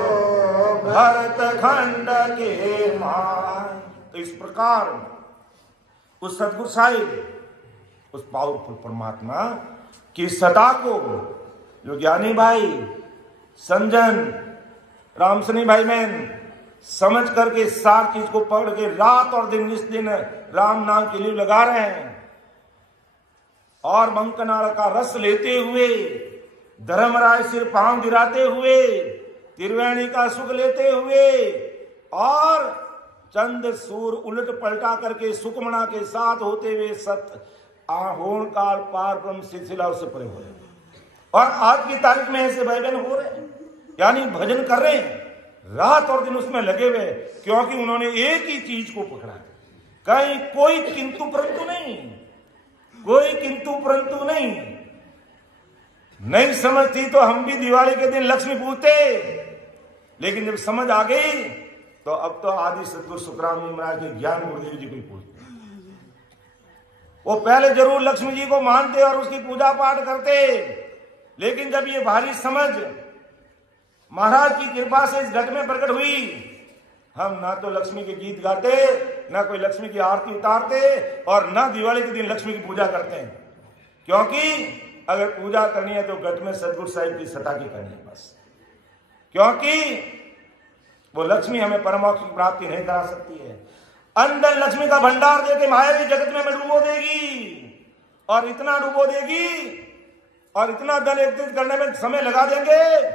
भरत खंड के माई। तो इस प्रकार उस सतगुरु साहिब, उस पावरफुल परमात्मा की सत्ता को जो ज्ञानी भाई, संजन, रामसनी भाई मैन समझ करके सार चीज को पकड़ के रात और दिन इस दिन राम नाम के लिए लगा रहे हैं और मंकनाल का रस लेते हुए, धर्मराय सिर पांव गिराते हुए, त्रिवेणी का सुख लेते हुए और चंद सूर उलट पलटा करके सुकमणा के साथ होते हुए सत आहोण काल पार ब्रह्म सिलसिला उससे परे हो रहे और आज की तारीख में ऐसे भाई बहन हो रहे हैं, यानी भजन कर रहे हैं, रात और दिन उसमें लगे हुए, क्योंकि उन्होंने एक ही चीज को पकड़ा, कहीं कोई किंतु परंतु नहीं, कोई किंतु परंतु नहीं समझ थी तो हम भी दिवाली के दिन लक्ष्मी पूजते, लेकिन जब समझ आ गई तो अब तो आदि सदगुरु सुखराम जी महाराज के ज्ञान गुरुदेव जी को ही पूछते। वो पहले जरूर लक्ष्मी जी को मानते और उसकी पूजा पाठ करते, लेकिन जब ये भारी समझ महाराज की कृपा से इस घट में प्रकट हुई, हम ना तो लक्ष्मी के गीत गाते, ना कोई लक्ष्मी की आरती उतारते, और ना दिवाली के दिन लक्ष्मी की पूजा करते हैं। क्योंकि अगर पूजा करनी है तो घट में सदगुरु साहिब की सता की करनी है बस। क्योंकि वो लक्ष्मी हमें परमोक्ष की प्राप्ति नहीं करा सकती है। अंदर लक्ष्मी का भंडार देके मायावी जगत में डुबो देगी, और इतना डुबो देगी और इतना धन एकत्रित करने में समय लगा देंगे,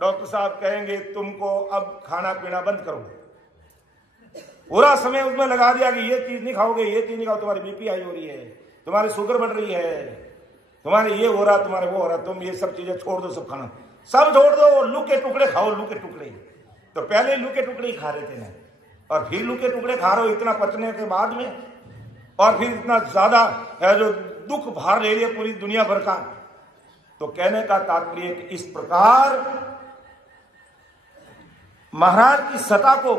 डॉक्टर साहब कहेंगे तुमको अब खाना पीना बंद करो। पूरा समय उसमें लगा दिया कि ये चीज नहीं खाओगे, ये चीज नहीं खाओ, तुम्हारी बीपी हाई हो रही है, तुम्हारी शुगर बढ़ रही है, तुम्हारे ये हो रहा, तुम्हारे वो हो रहा, तुम ये सब चीजें छोड़ दो, सब खाना सब छोड़ दो, लू के टुकड़े खाओ, लू के टुकड़े। तो पहले लू के टुकड़े ही खा रहे थे ना, और फिर लू के टुकड़े खा रहे हो इतना पचने के बाद में, और फिर इतना ज्यादा है जो दुख भार ले रही है पूरी दुनिया भर का। तो कहने का तात्पर्य कि इस प्रकार महाराज की सत्ता को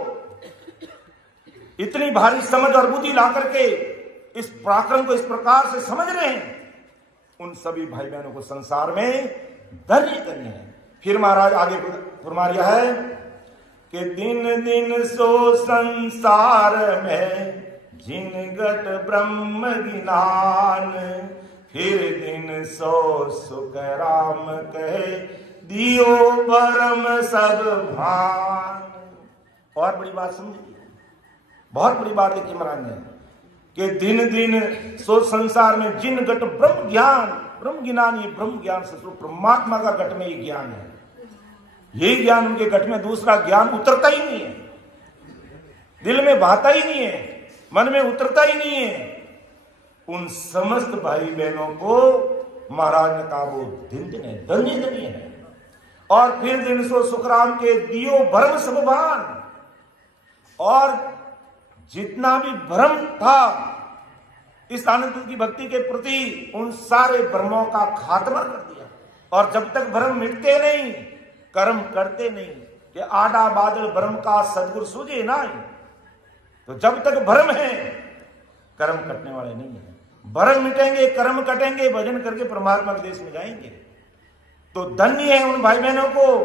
इतनी भारी समझ और बुद्धि ला करके इस पराक्रम को इस प्रकार से समझ रहे हैं, उन सभी भाई बहनों को संसार में धन्य धन्य है। फिर महाराज आगे फरमा रहा है कि दिन दिन सो संसार में जिन गट ब्रह्म ज्ञान, फिर दिन सो सुख राम कहे दियो परम सब भान। और बड़ी बात समझिए, बहुत बड़ी बात है कि महाराज ने कि दिन दिन सो संसार में जिन घट ब्रह्म ज्ञान, ब्रह्म ज्ञान, ये ब्रह्म ज्ञान स्वरूप परमात्मा का घट में ये ज्ञान है। यही ज्ञान उनके घट में दूसरा ज्ञान उतरता ही नहीं है, दिल में बहता ही नहीं है, मन में उतरता ही नहीं है। उन समस्त भाई बहनों को महाराज ने कहा वो दिन दिन है, धन्य धन्य है। और फिर दिन सो सुखराम के दियो भरम सब भान, और जितना भी भ्रम था इस आनंद की भक्ति के प्रति, उन सारे भ्रमों का खात्मा कर दिया। और जब तक भ्रम मिटते नहीं, कर्म करते नहीं, कि आडा बादल भ्रम का सदगुरु सूझे ना, तो जब तक भ्रम है कर्म कटने वाले नहीं है। भ्रम मिटेंगे, कर्म कटेंगे, भजन करके परमात्मा के देश में जाएंगे। तो धन्य है उन भाई बहनों को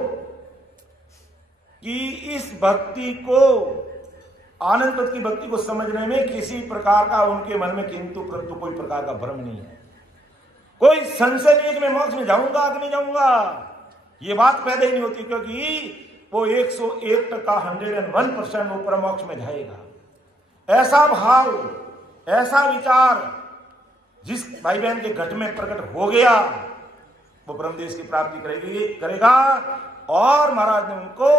कि इस भक्ति को, आनंद पद की भक्ति को समझने में किसी प्रकार का उनके मन में किंतु परंतु कोई प्रकार का भ्रम नहीं है। कोई संशय नहीं है कि मैं मोक्ष में जाऊंगा कि नहीं जाऊंगा, ये बात पैदा ही नहीं होती, क्योंकि वो 101% 101% वो परम मोक्ष में जाएगा। ऐसा भाव, ऐसा विचार जिस भाई बहन के घट में प्रकट हो गया, वो ब्रह्मदेश की प्राप्ति करेगा। और महाराज ने उनको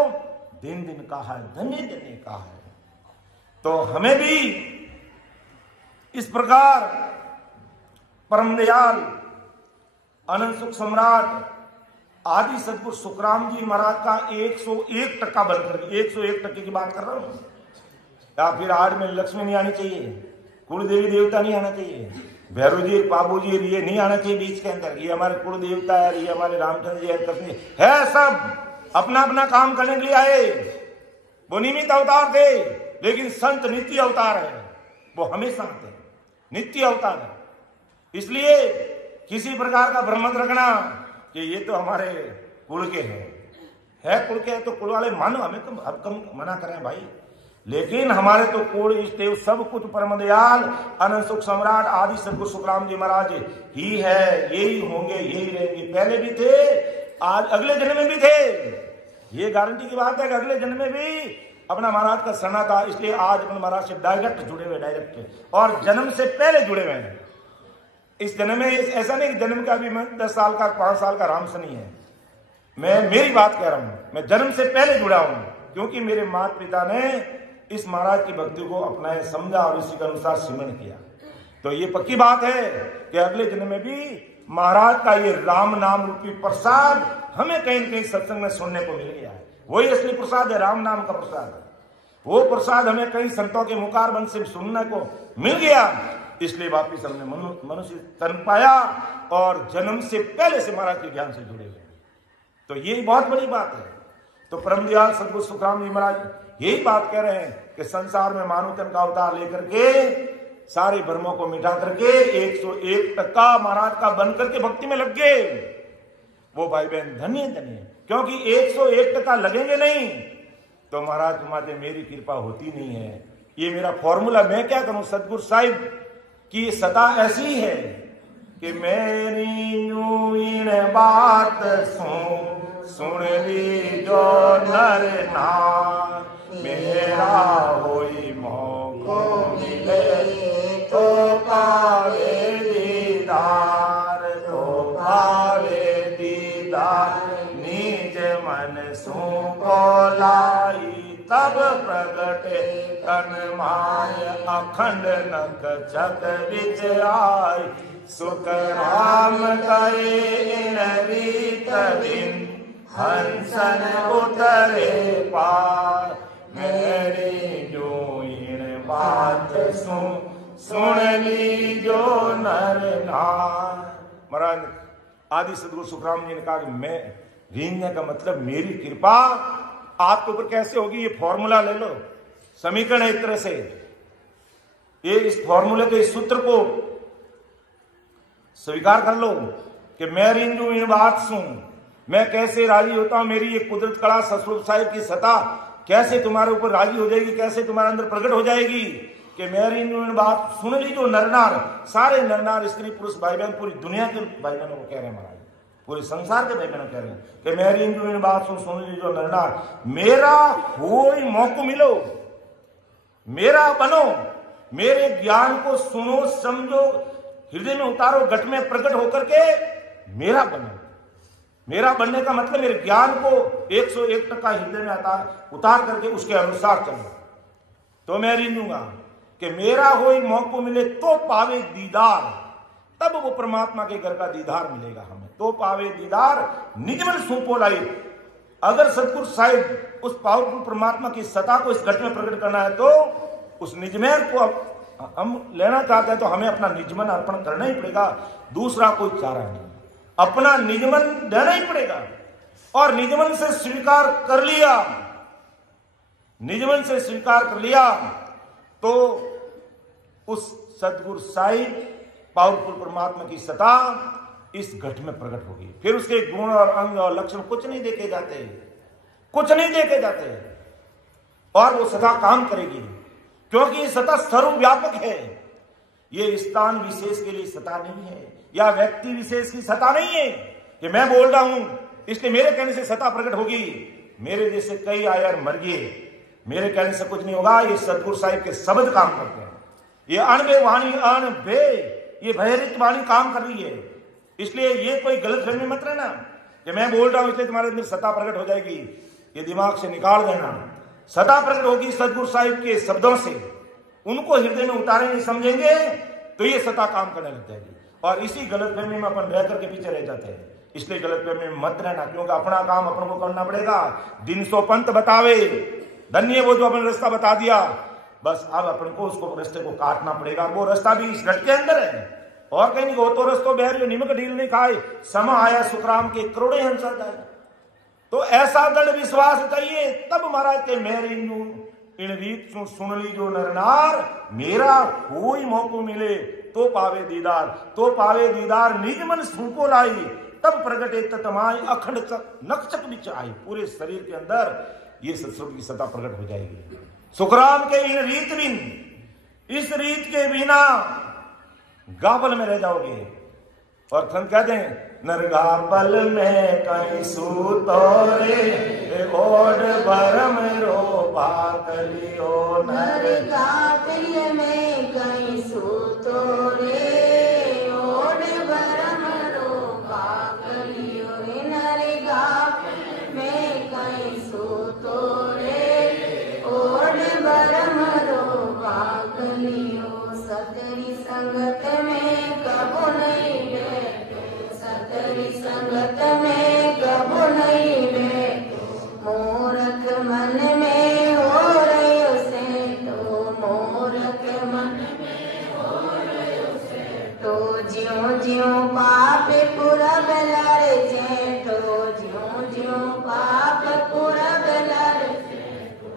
दिन दिन कहा है, धन्य धन्य कहा है। तो हमें भी इस प्रकार परम दयाल अनंत सुख सम्राट आदि सदगुरु सुखराम जी महाराज का 101% बनकर, 101% की बात कर रहा हूं, या फिर आड़ में लक्ष्मी नहीं आनी चाहिए, कुल देवी देवता नहीं आना चाहिए, भैरव जी बाबू जी ये नहीं आना चाहिए बीच के अंदर, ये हमारे कुल देवता है, ये हमारे रामचंद्र जी है, सब अपना अपना काम करने के लिए आए। वो निमित्त अवतार थे, लेकिन संत नित्य अवतार है, वो हमेशा आते हैं, नित्य अवतार है। इसलिए किसी प्रकार का भ्रम मत रखना कि ये तो हमारे कुल के है कुल के है तो कुल वाले मानो, हमें तो अब कम मना करें भाई, लेकिन हमारे तो कुल इष्ट देव सब कुछ परम दयाल अनंत सुख सम्राट आदि सदगुरु सुखराम जी महाराज ही है, यही होंगे, यही रहेंगे। पहले भी थे, आज अगले जन्म में भी थे। ये गारंटी की बात है कि अगले जन्म में भी अपना महाराज का सना था, इसलिए आज अपने महाराज से डायरेक्ट जुड़े हुए, डायरेक्ट, और जन्म से पहले जुड़े हुए हैं। इस जन्म में ऐसा नहीं कि जन्म का भी 10 साल का 5 साल का राम सनी है, मैं मेरी बात कह रहा हूं, मैं जन्म से पहले जुड़ा हूं, क्योंकि मेरे माता पिता ने इस महाराज की भक्ति को अपनाया, समझा और इसी के अनुसार सिमरन किया। तो ये पक्की बात है कि अगले जन्म में भी महाराज का ये राम नाम रूपी प्रसाद हमें कहीं न कहीं सत्संग में सुनने को मिल गया है। वही असली प्रसाद है, राम नाम का प्रसाद है। वो प्रसाद हमें कई संतों के मुखार बंद से सुनने को मिल गया, इसलिए वापिस हमने मनुष्य तन पाया और जन्म से पहले से महाराज के ज्ञान से जुड़े हुए। तो ये बहुत बड़ी बात है। तो परम दयाल सदगुरु सुखराम जी महाराज यही बात कह रहे हैं कि संसार में मानव तन का अवतार लेकर के सारे भ्रमों को मिटा करके 101% महाराज का बन करके भक्ति में लग गए। वो भाई बहन धन्य धन्य, क्योंकि 101% लगेंगे नहीं तो महाराज तुम्हारे मेरी कृपा होती नहीं है। ये मेरा फॉर्मूला, मैं क्या करूं, सतगुरु साहिब की सता ऐसी है कि मेरी यूं इन बात सुन ली जो नर नार, मेरा होई मौको मिले तो पावे दीदार, तो पावे दीदार निज मन सु लाई, तब प्रगटे तन माय अखंड नक चक बिच आय, सुख राम करे इन रीत दिन हंसन उतरे पार, मेरी जो इन बात सुन ली जो नर नार। महाराज आदि सदगुरु सुखराम जी ने कहा कि मैं रींगने का मतलब मेरी कृपा आपके ऊपर कैसे होगी। ये फॉर्मूला ले लो, समीकरण एक तरह से, ये इस फॉर्मूले के इस सूत्र को स्वीकार कर लो कि मैं रिंजू इन बात सुन, मैं कैसे राजी होता हूं, मेरी ये कुदरत कला सतस्वरूप साहिब की सता कैसे तुम्हारे ऊपर राजी हो जाएगी, कैसे तुम्हारे अंदर प्रकट हो जाएगी कि मैं रिंजू इन बात सुन ली जो नरनार, सारे नरनार स्त्री पुरुष भाई बहन पूरी दुनिया के भाई बहनों को कह रहे हैं महाराज, पूरे संसार के भाई बहनों कह रहे हैं कि मेरी इन बात सुन ली जो नरनार, मेरा कोई मौको मिलो, मेरा बनो, मेरे ज्ञान को सुनो समझो, हृदय में उतारो, घट में प्रकट होकर के मेरा बनो। मेरा बनने का मतलब मेरे ज्ञान को 101% हृदय में उतार करके उसके अनुसार चलो, तो मैं रिंजूंगा कि मेरा होई मौको मिले तो पावे दीदार, तब वो परमात्मा के घर का दीदार मिलेगा हमें, तो पावे दीदार निजमन सूपो लाई। अगर सतगुरु साहिब उस पावरफुल परमात्मा की सत्ता को इस घट में प्रकट करना है तो उस निजमन को हम लेना चाहते हैं तो हमें अपना निजमन अर्पण करना ही पड़ेगा, दूसरा कोई चारा नहीं, अपना निजमन देना ही पड़ेगा। और निजमन से स्वीकार कर लिया, निजमन से स्वीकार कर लिया तो उस सतगुरु साहिब पावरफुल परमात्मा की सत्ता इस घट में प्रकट होगी। फिर उसके गुण और अंग और लक्षण कुछ नहीं देखे जाते, कुछ नहीं देखे जाते, और वो सत्ता काम करेगी क्योंकि ये सत्ता सर्वव्यापक है। ये स्थान विशेष के लिए सत्ता नहीं है या व्यक्ति विशेष की सत्ता नहीं है कि मैं बोल रहा हूं इसलिए मेरे कहने से सत्ता प्रकट होगी। मेरे जैसे कई आए और मर गए, मेरे कहने से कुछ नहीं होगा। ये सतगुरु साहिब के शब्द काम करते हैं, ये अणबे वाणी अणबे, ये भयरित वाणी काम कर रही है। इसलिए ये कोई गलत फहमी मत रहना कि मैं बोल रहा हूं इसलिए तुम्हारे अंदर सत्ता प्रकट हो जाएगी, ये दिमाग से निकाल देना। सत्ता प्रकट होगी सतगुरु साहिब के शब्दों से, उनको हृदय में उतारेंगे समझेंगे तो ये सत्ता काम करने लग जाएगी। और इसी गलत फहमी में अपन रह करके पीछे रह जाते हैं, इसलिए गलत फहमी में मत रहना, क्योंकि अपना काम अपन को करना पड़ेगा। दिन सो पंथ बतावे, धन्य वो जो अपन रास्ता बता दिया, बस अब अपन को उसको रास्ते को काटना पड़ेगा। वो रास्ता भी इस घट के अंदर है और कहीं नहीं। वो तो रस्तो बहर जो निमक ढील नहीं खाए, समा आया सुखराम के करोड़े हंसा जाए। तो ऐसा दृढ़ विश्वास चाहिए, तब महाराज के मेरे इन रीत सुन ली जो नरनार, मेरा कोई मौको मिले तो पावे दीदार, तो पावे दीदार निज मन सूपो लाई, तब प्रगटे ततमाय अखंड नक्षक बिच आई। पूरे शरीर के अंदर ये सत्संग की सत्ता प्रकट हो जाएगी। सुखराम के इन रीत बिन, इस रीत के बिना गाबल में रह जाओगे। और संत कहते हैं नरगापल में कहीं सूतो रे, ओढ़ भरम रो पाकलियो, नरगापल में कहीं सूतो रे, ओढ़ भरम रो पाकलियो, नरगापल में कहीं सूतो रे, ओढ़ भरम रो पाकलियो। सतरी संगत में कबो नहीं बैठो, सतरी संगत में कबो नहीं बैठो, मूर्ख मन में हो रहे से तो, मूर्ख मन में हो रहे से तो, ज्यों ज्यों पाप पूरा बेलारे जेठो, ज्यों ज्यों पाप पूरा बेलारे जेठो,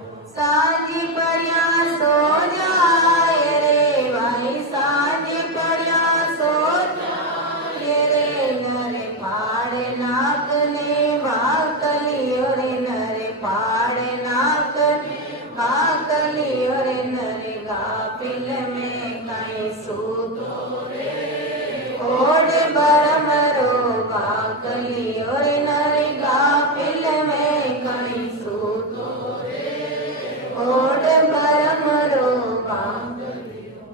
बाकलियो रे नरे गाफिल में कहीं सूतो रे ओढ़ भरम रो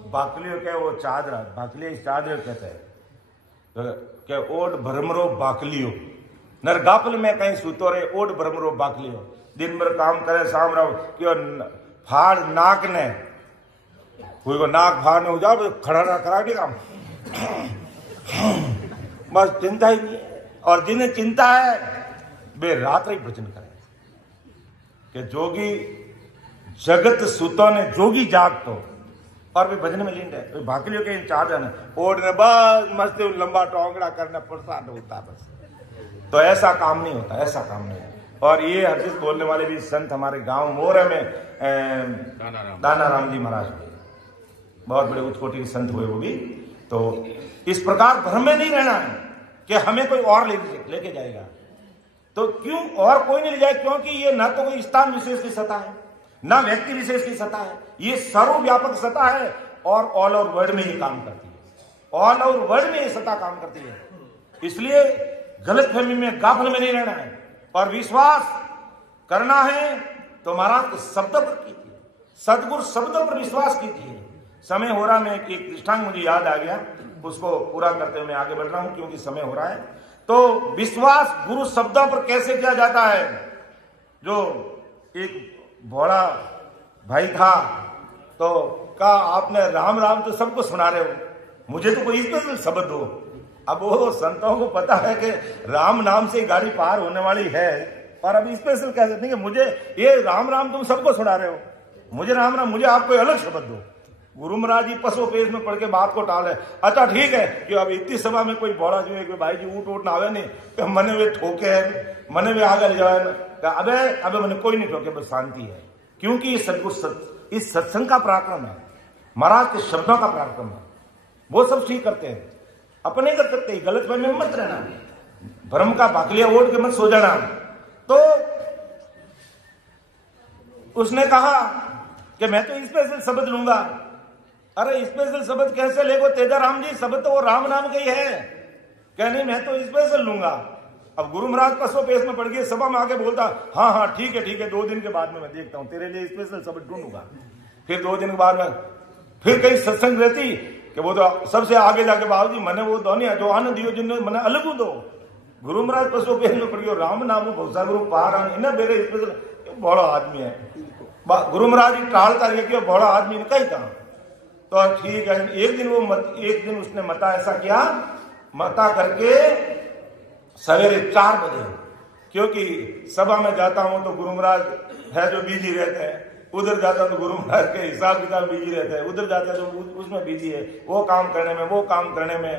बाकलियो क्या वो चादर, बाकलियो चादर कहते हैं क्या ओढ़ भरमरो बाकलियो नर गाफिल में कहीं सूतो रे ओढ़ भरमरो बाकलियो। दिन भर काम करे शाम रहो क्यों फाड़ नाक ने कोई को नाक फाड़ने हो जाओ खड़ा ना करा के काम बस चिंता ही नहीं है। और जिन्हें चिंता है वे रात्रि भजन करें कि जोगी जगत सुतो ने जोगी जाग तो और वे भजन में लीन रहे। भाकलियों के इंचार्ज है ओढ़ने बस मस्त लंबा टोंगड़ा करना परेशान होता बस। तो ऐसा काम नहीं होता, ऐसा काम नहीं है। और ये हरजित बोलने वाले भी संत हमारे गांव मोरे में दाना राम जी महाराज बहुत बड़े उच्च कोटि के संत हुए वो भी। तो इस प्रकार भ्रम में नहीं रहना है कि हमें कोई और लेके जाएगा। तो क्यों और कोई नहीं ले जाए, क्योंकि ये ना तो कोई स्थान विशेष की सत्ता है ना व्यक्ति विशेष की सत्ता है, ये सर्वव्यापक सत्ता है और ऑल ओवर वर्ल्ड में ये काम करती है। ऑल ओवर वर्ल्ड में ये सत्ता काम करती है। इसलिए गलतफहमी में गाफिल में नहीं रहना है और विश्वास करना है तो महाराज शब्द पर कीजिए, सदगुरु शब्द पर विश्वास कीजिए। समय हो रहा, मैं एक दृष्टांत मुझे याद आ गया, उसको पूरा करते हुए मैं आगे बढ़ रहा हूं क्योंकि समय हो रहा है। तो विश्वास गुरु शब्दों पर कैसे किया जाता है। जो एक भोला भाई था तो कहा आपने राम राम तो सबको सुना रहे हो, मुझे तो कोई स्पेशल शब्द दो। अब वो संतों को पता है कि राम नाम से गाड़ी पार होने वाली है और अब स्पेशल कह देते हैं कि मुझे ये राम राम तुम सबको सुना रहे हो, मुझे राम राम, मुझे आप कोई अलग शब्द दो। गुरु महाराज जी पसो पेज में पढ़ के बात को टाले। अच्छा ठीक है कि अब इतनी सभा में कोई बड़ा जो है कि भाई जी ऊट ना आवे नहीं तो मने वे ठोके है, मने वे आगे ले जाए ना, अबे मैंने कोई नहीं ठोके, बस शांति है। क्योंकि इस सत्संग का पराक्रम है, महाराज के शब्दों का पराक्रम है। वो सब ठीक करते हैं, अपने कर सकते हैं, गलत में मत रहना, भ्रम का भाकलिया ओढ़ के मत सो जाना। तो उसने कहा कि मैं तो स्पेशल शब्द लूंगा। अरे स्पेशल शब्द कैसे लेगो तेजा राम जी, शब्द तो वो राम नाम का ही है। क्या नहीं, मैं तो स्पेशल लूंगा। अब गुरु महाराज पसो पेश में पड़ गए, सभा में आके बोलता हाँ हाँ ठीक है 2 दिन के बाद में मैं देखता हूं, तेरे लिए स्पेशल शब्द ढूंढूंगा। फिर 2 दिन के बाद में फिर कहीं सत्संग रहती कि वो तो सबसे आगे जाके बाबू जी मैंने वो दोनिया जो आनंद दियो जिन्होंने मैंने अलग दो। गुरु महाराज पसो पेश में पड़ गयो, राम नाम भौसा गुरु पार इन्हें मेरे स्पेशल बड़ा आदमी है। गुरु महाराज जी टालता रहे बड़ा आदमी ने कही था। तो ठीक है, एक दिन उसने मता ऐसा किया, मता करके सवेरे 4 बजे, क्योंकि सभा में जाता हूं तो गुरु महाराज है जो बिजी रहते हैं, उधर जाता तो गुरु महाराज के हिसाब किताब बिजी रहते हैं, उधर जाता तो उसमें बिजी है, वो काम करने में वो काम करने में,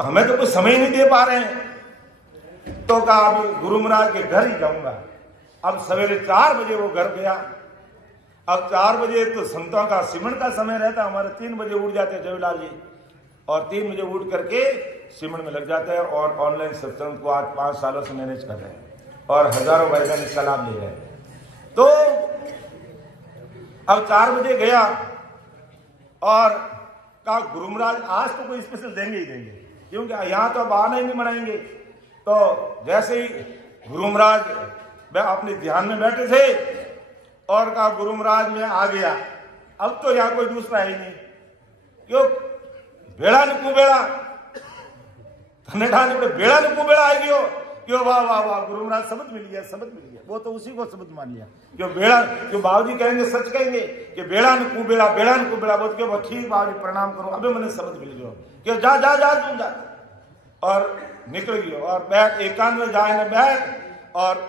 हमें तो कुछ समय नहीं दे पा रहे हैं। तो कहा अब गुरु महाराज के घर ही जाऊंगा। अब सवेरे 4 बजे वो घर गया। अब 4 बजे तो संतों का सिमरन का समय रहता, हमारे 3 बजे उठ जाते जयलाल जी, और 3 बजे उठ करके सिमरन में लग जाते हैं और ऑनलाइन सत्संग को आज 5 सालों से मैनेज कर रहे हैं और हजारों भाई बहन सलाम ले रहे हैं। तो अब 4 बजे गया और कहा गुरु महाराज आज तो कोई स्पेशल देंगे ही देंगे, क्योंकि यहां तो अब आना ही नहीं मनाएंगे। तो जैसे ही गुरु महाराज अपने ध्यान में बैठे थे और कहा गुरु महाराज मैं आ गया, अब तो यहां कोई दूसरा है ही नहीं, क्यों बेड़ा ने कुबेड़ा बेड़ा ने कुबेड़ा आ गयो, क्यों वाह वाह वाह गुरु महाराज शब्द मिल गया, शब्द मिल गया। वो तो उसी को शब्द मान लिया, क्यों बेड़ा, क्यों बाबूजी कहेंगे सच कहेंगे कि बेड़ा ने कुबेड़ा बोल के ठीक बाबूजी प्रणाम करो, अबे मैंने शब्द मिल गया, क्यों जा जा जा तुम जा, और निकल गयो और बैठ एकांत में जाए न बैठ और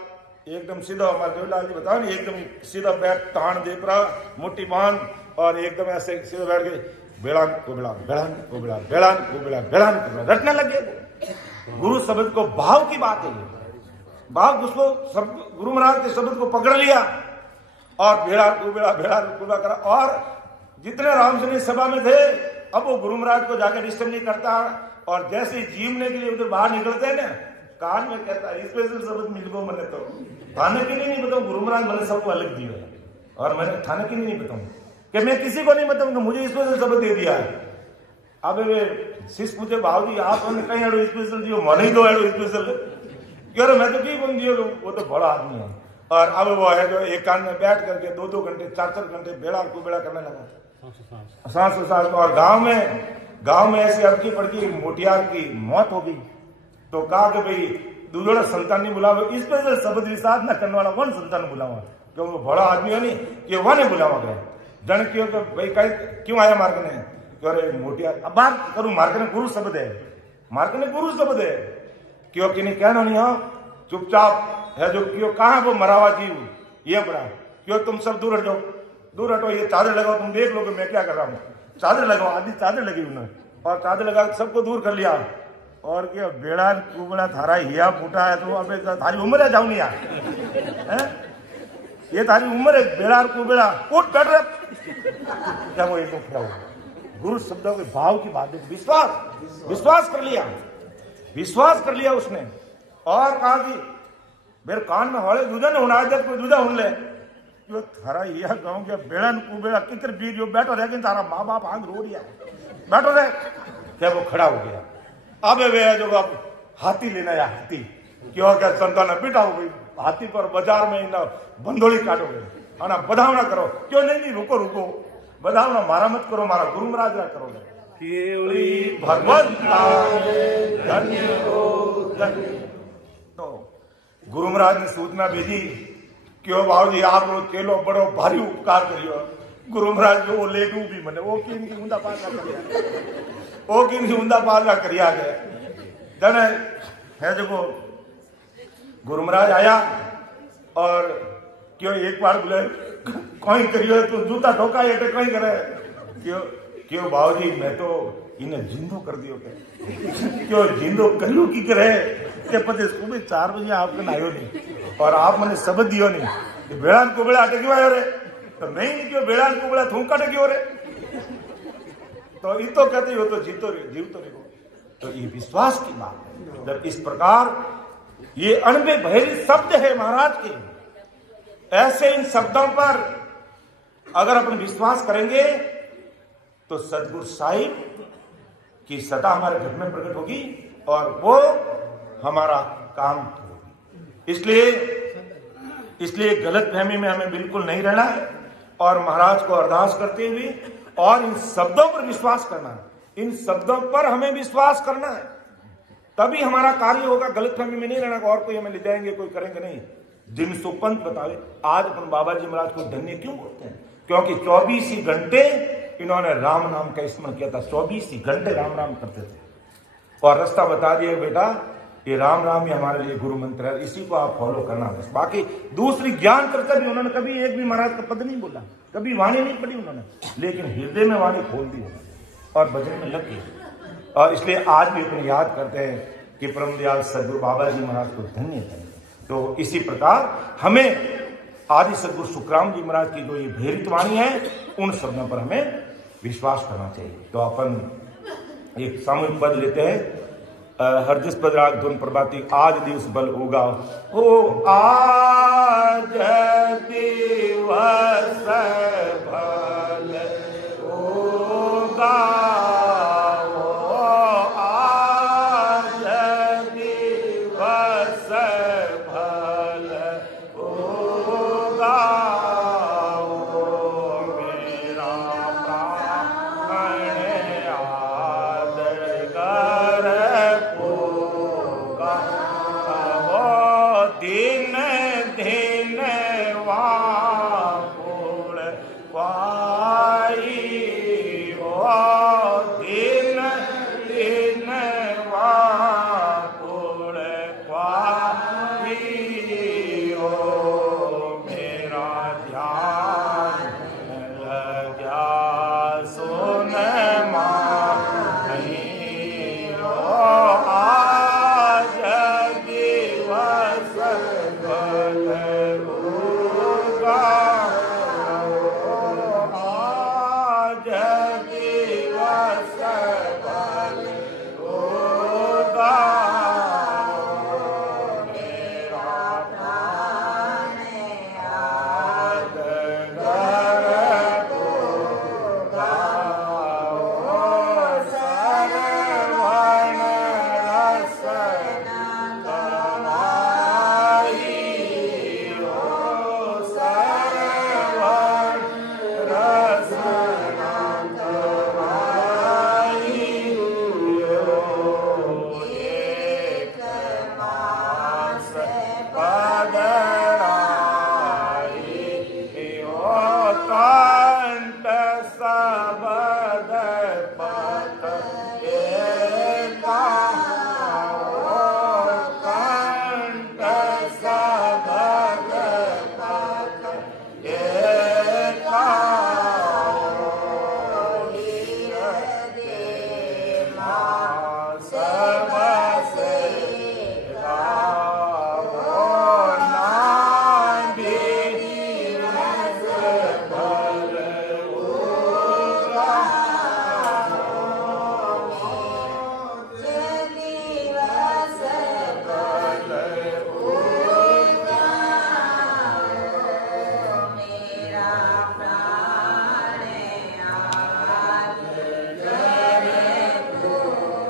एकदम सीधा, हमारे देवलाल जी बताओ ना, एकदम सीधा बैठ तान दे रहा मुट्ठी बांध और एकदम ऐसे सीधा बैठ गए, बेड़ान को रटने लगे। गुरु शब्द को भाव की बात है, भाव उसको सब गुरु महाराज के शब्द को पकड़ लिया और बेड़ा करा। और जितने रामचंद्र सभा में थे अब वो गुरु महाराज को जाकर डिस्टर्ब नहीं करता, और जैसे जीवने के लिए उधर बाहर निकलते हैं ना, कान में कहता है स्पेशल शब्द मिल गो, मैंने तो थाने के लिए नहीं बताऊं, गुरु महाराज मैंने सबको अलग दिया है और मैंने थाने के लिए नहीं बताऊं कि मैं किसी को नहीं बताऊंगा मुझे स्पेशल शब्द दे दिया है। अब वे शिष्य पूछे भाव जी आप हमें कहीं एडो स्पेशल दियो मन ही दो एडो स्पेशल क्यों मैं तो ठीक बन दियो वो तो बड़ा आदमी है। और अब वो है जो एक कान में बैठ करके 2-2 घंटे 4-4 घंटे बेड़ा को बेड़ा करने लगा सांस। और गांव में ऐसी अड़की पड़की मोटियार की मौत हो गई तो कहा कि भाई दूसरा संतान नहीं बुलावा स्पेशल शब्द विसाद न करने वाला वन संतान बुलावा क्योंकि वो बड़ा आदमी है नहीं ये वन बुलावा गया जन क्यों कि भाई कहीं क्यों आया मार्ग ने क्यों अरे मोटियार अब बात करूं मार्ग ने गुरु शब्द है मार्ग ने गुरु शब्द है क्यों कि नहीं कहना नहीं हाँ चुपचाप है जो क्यों कहा वो मरावा जीव ये बड़ा क्यों तुम सब दूर हटो दूर हटो ये चादर लगाओ तुम देख लो कि मैं क्या कर रहा हूँ चादर लगाओ आदि चादर लगी उन्होंने और चादर लगा सबको दूर कर लिया और क्या बेड़ा कुबड़ा थारा हिया फूटा है तो अबे थारी उम्र है जाऊं नहीं यार ये थारी उम्र है बेड़ा कुबड़ा उठ बैठ रहे क्या वो एक क्या हुआ गुरु शब्दों के भाव की बात है विश्वास कर लिया उसने और कहा कि मेरे कान में हौले दूधा ने होना जब कोई दूधा उन ले जो थारा यह गाँव के बेड़ा कुबेड़ा कितर बीर जो बैठो रह गए तारा माँ बाप आंग रो दिया बैठो रहे क्या वो खड़ा हो गया अब वे जो अब हाथी लेना या हाथी क्यों क्या संतान बेटा हो गई हाथी पर बाजार में ना बंदोली काटोगे है ना बधावना करो क्यों नहीं रुको बधावना मारा मत करो मारा गुरु महाराज ना करो केवली भगवंता तो गुरु महाराज ने सूचना भेजी क्यों बाबू जी आप लोग चेलो बड़ो भारी उपकार करियो गुरु महाराज जो ले डू भी मने वो किन की ऊंदा पार करिया गया जने है जो गुरु महाराज आया और क्यों एक बार बोले कोई करियो तो जूता ठोका ये कोई करे क्यों बाबूजी मैं तो इन्हें जिंदो कर दियो क्यों जिंदो करियो की करे के पते सुबह 4 बजे आपको नायो नहीं और आप मैंने शब्द दियो नहीं बेड़ान को बेड़ा अटक क्यों आयो रे तो नहीं क्यों बेड़ान को बेड़ा थूक अटक क्यों रे तो ये तो कहते हो तो जीव तो रहो तो ये विश्वास की बात है जब इस प्रकार ये अनबे भैरी शब्द है महाराज के ऐसे इन शब्दों पर अगर अपन विश्वास करेंगे तो सदगुरु साहिब की सदा हमारे घर में प्रकट होगी और वो हमारा काम होगी इसलिए गलत फहमी में हमें बिल्कुल नहीं रहना है और महाराज को अरदास करते हुए और इन शब्दों पर विश्वास करना है इन शब्दों पर हमें विश्वास करना है तभी हमारा कार्य होगा गलत फहमी में नहीं रहना और कोई हमें ले जाएंगे कोई करेंगे नहीं दिन सुपंत बतावे आज अपन बाबा जी महाराज को धन्य क्यों बोलते हैं क्योंकि 24 ही घंटे इन्होंने राम नाम का स्मरण किया था 24 ही घंटे राम नाम करते थे और रास्ता बता दिया बेटा ये राम राम ही हमारे लिए गुरु मंत्र है इसी को आप फॉलो करना बस बाकी दूसरी ज्ञान चर्चा भी उन्होंने कभी एक भी महाराज का पद नहीं बोला कभी वाणी नहीं पढ़ी उन्होंने लेकिन हृदय में वाणी खोल दी और भजन में लग गई और इसलिए आज भी अपन याद करते हैं कि परम दयाल सदगुरु बाबा जी महाराज को धन्य धन्य तो इसी प्रकार हमें आदि सदगुरु सुखराम जी महाराज की जो ये भेरित वाणी है उन शब्दों पर हमें विश्वास करना चाहिए तो अपन एक सामूहिक पद लेते हैं हरदिस पद राग धुन प्रभाती आज दिवस बल होगा हो आज दिवस बल होगा मेरा प्राण आज जरे तू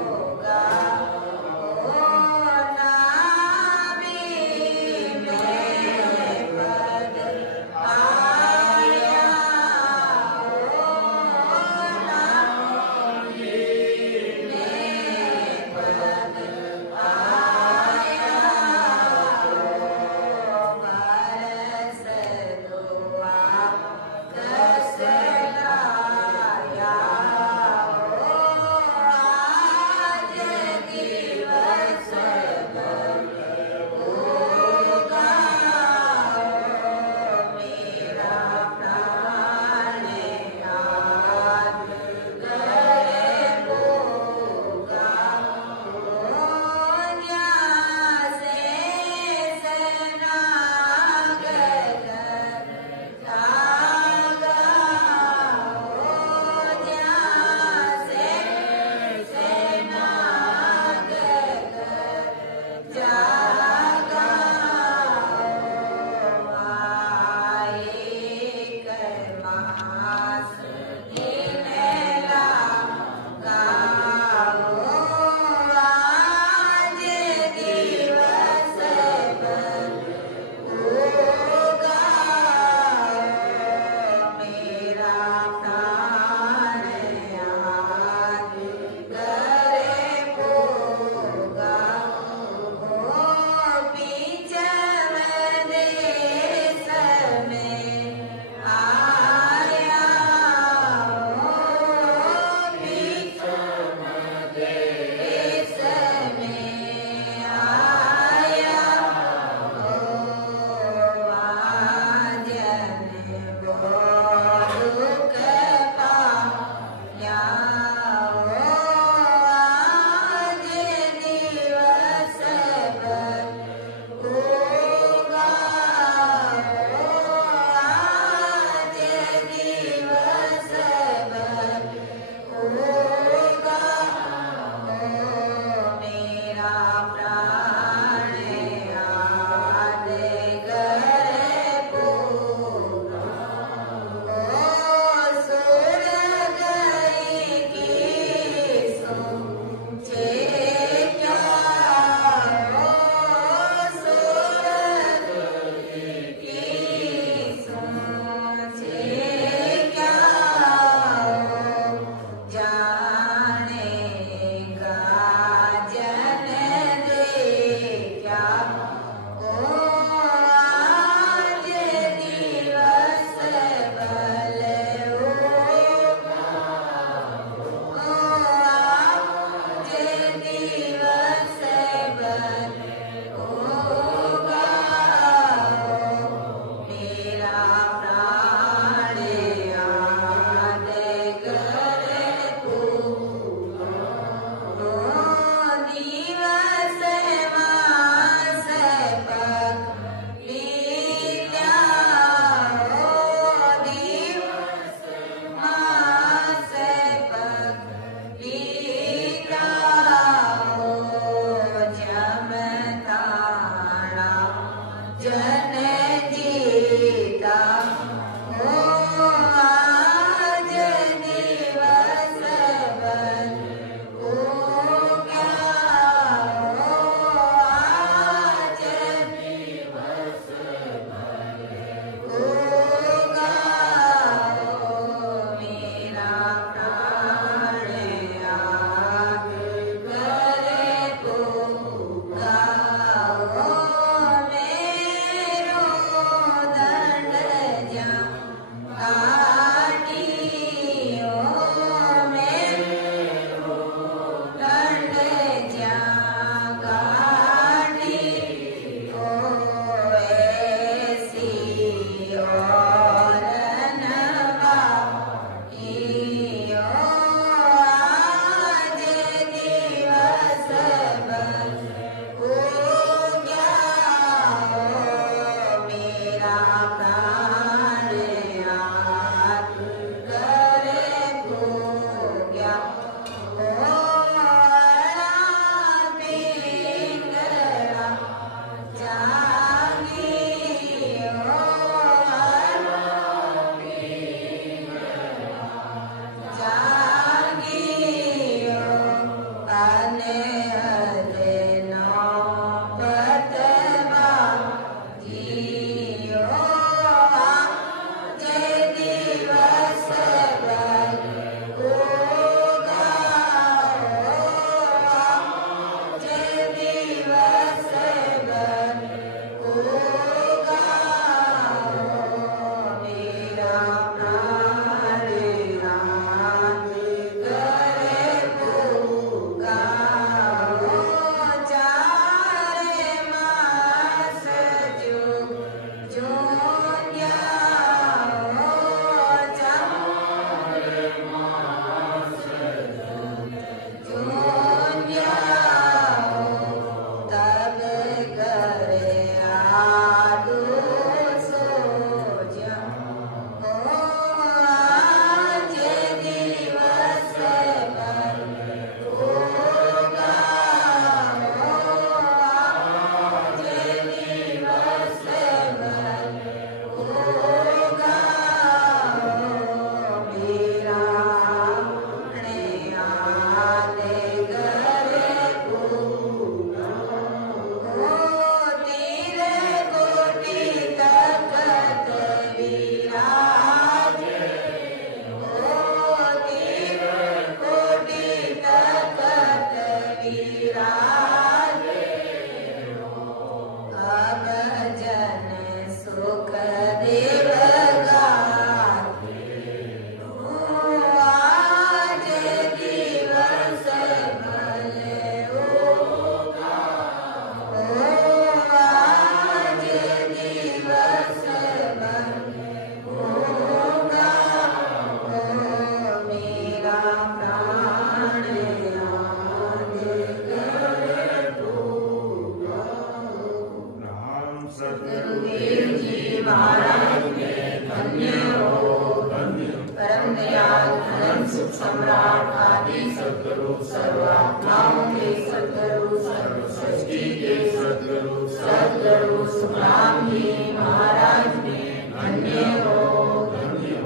सर्वात्माओं के सद्गुरु सर्व सृष्टि के सद्गुरु सद्गुरु सुखराम जी महाराज में धन्य हो।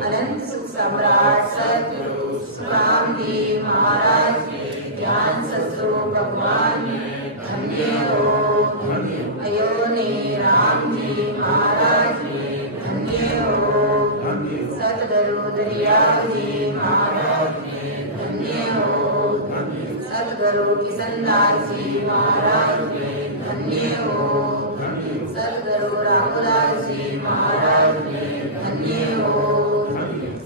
अनंत सुख सम्राट सद्गुरु सुखराम जी महाराज के ज्ञान सद्गुरु भगवान में धन्य हो। अयोनी राम जी महाराज में धन्य हो। सद्गुरु दरियाव जी महाराज में धन्य हो। सद्गुरु किशनदास जी महाराज में धन्य हो। सद्गुरु रामदास जी महाराज में धन्य हो।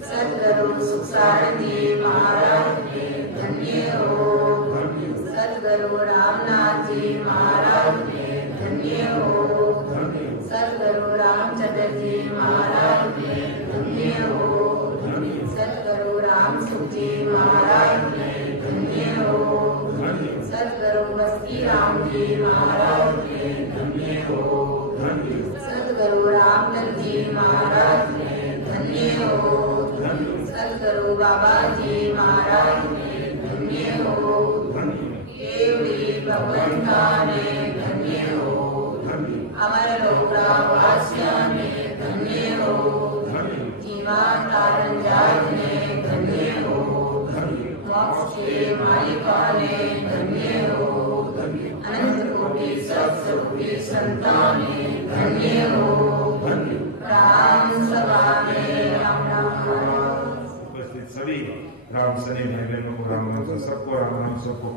सद्गुरु सुखसारण जी महाराज में धन्य हो। सद्गुरु रामनाथ जी महाराज में धन्य हो। सद्गुरु रामचंद्र जी महाराज में धन्य हो। सद्गुरु रामसुख जी महाराज में धन्य हो। सद्गुरु बस्ती राम जी महाराज में धन्य हो। सद्गुरु रामचंद्र जी महाराज में धन्य हो। सद्गुरु बाबा जी महाराज में धन्य हो। केवड़ी भगवान में धन्य हो। अमर लोका वासिया में धन्य हो। जीवन तारण जात में धन्य हो। मोक्ष के मालिक वाले धन्य हो। अनंत कोटि सत्सुखी संतान में धन्य हो। राम सभा में राम उपस्थित सभी राम सनी भाई बहनों को राम सबको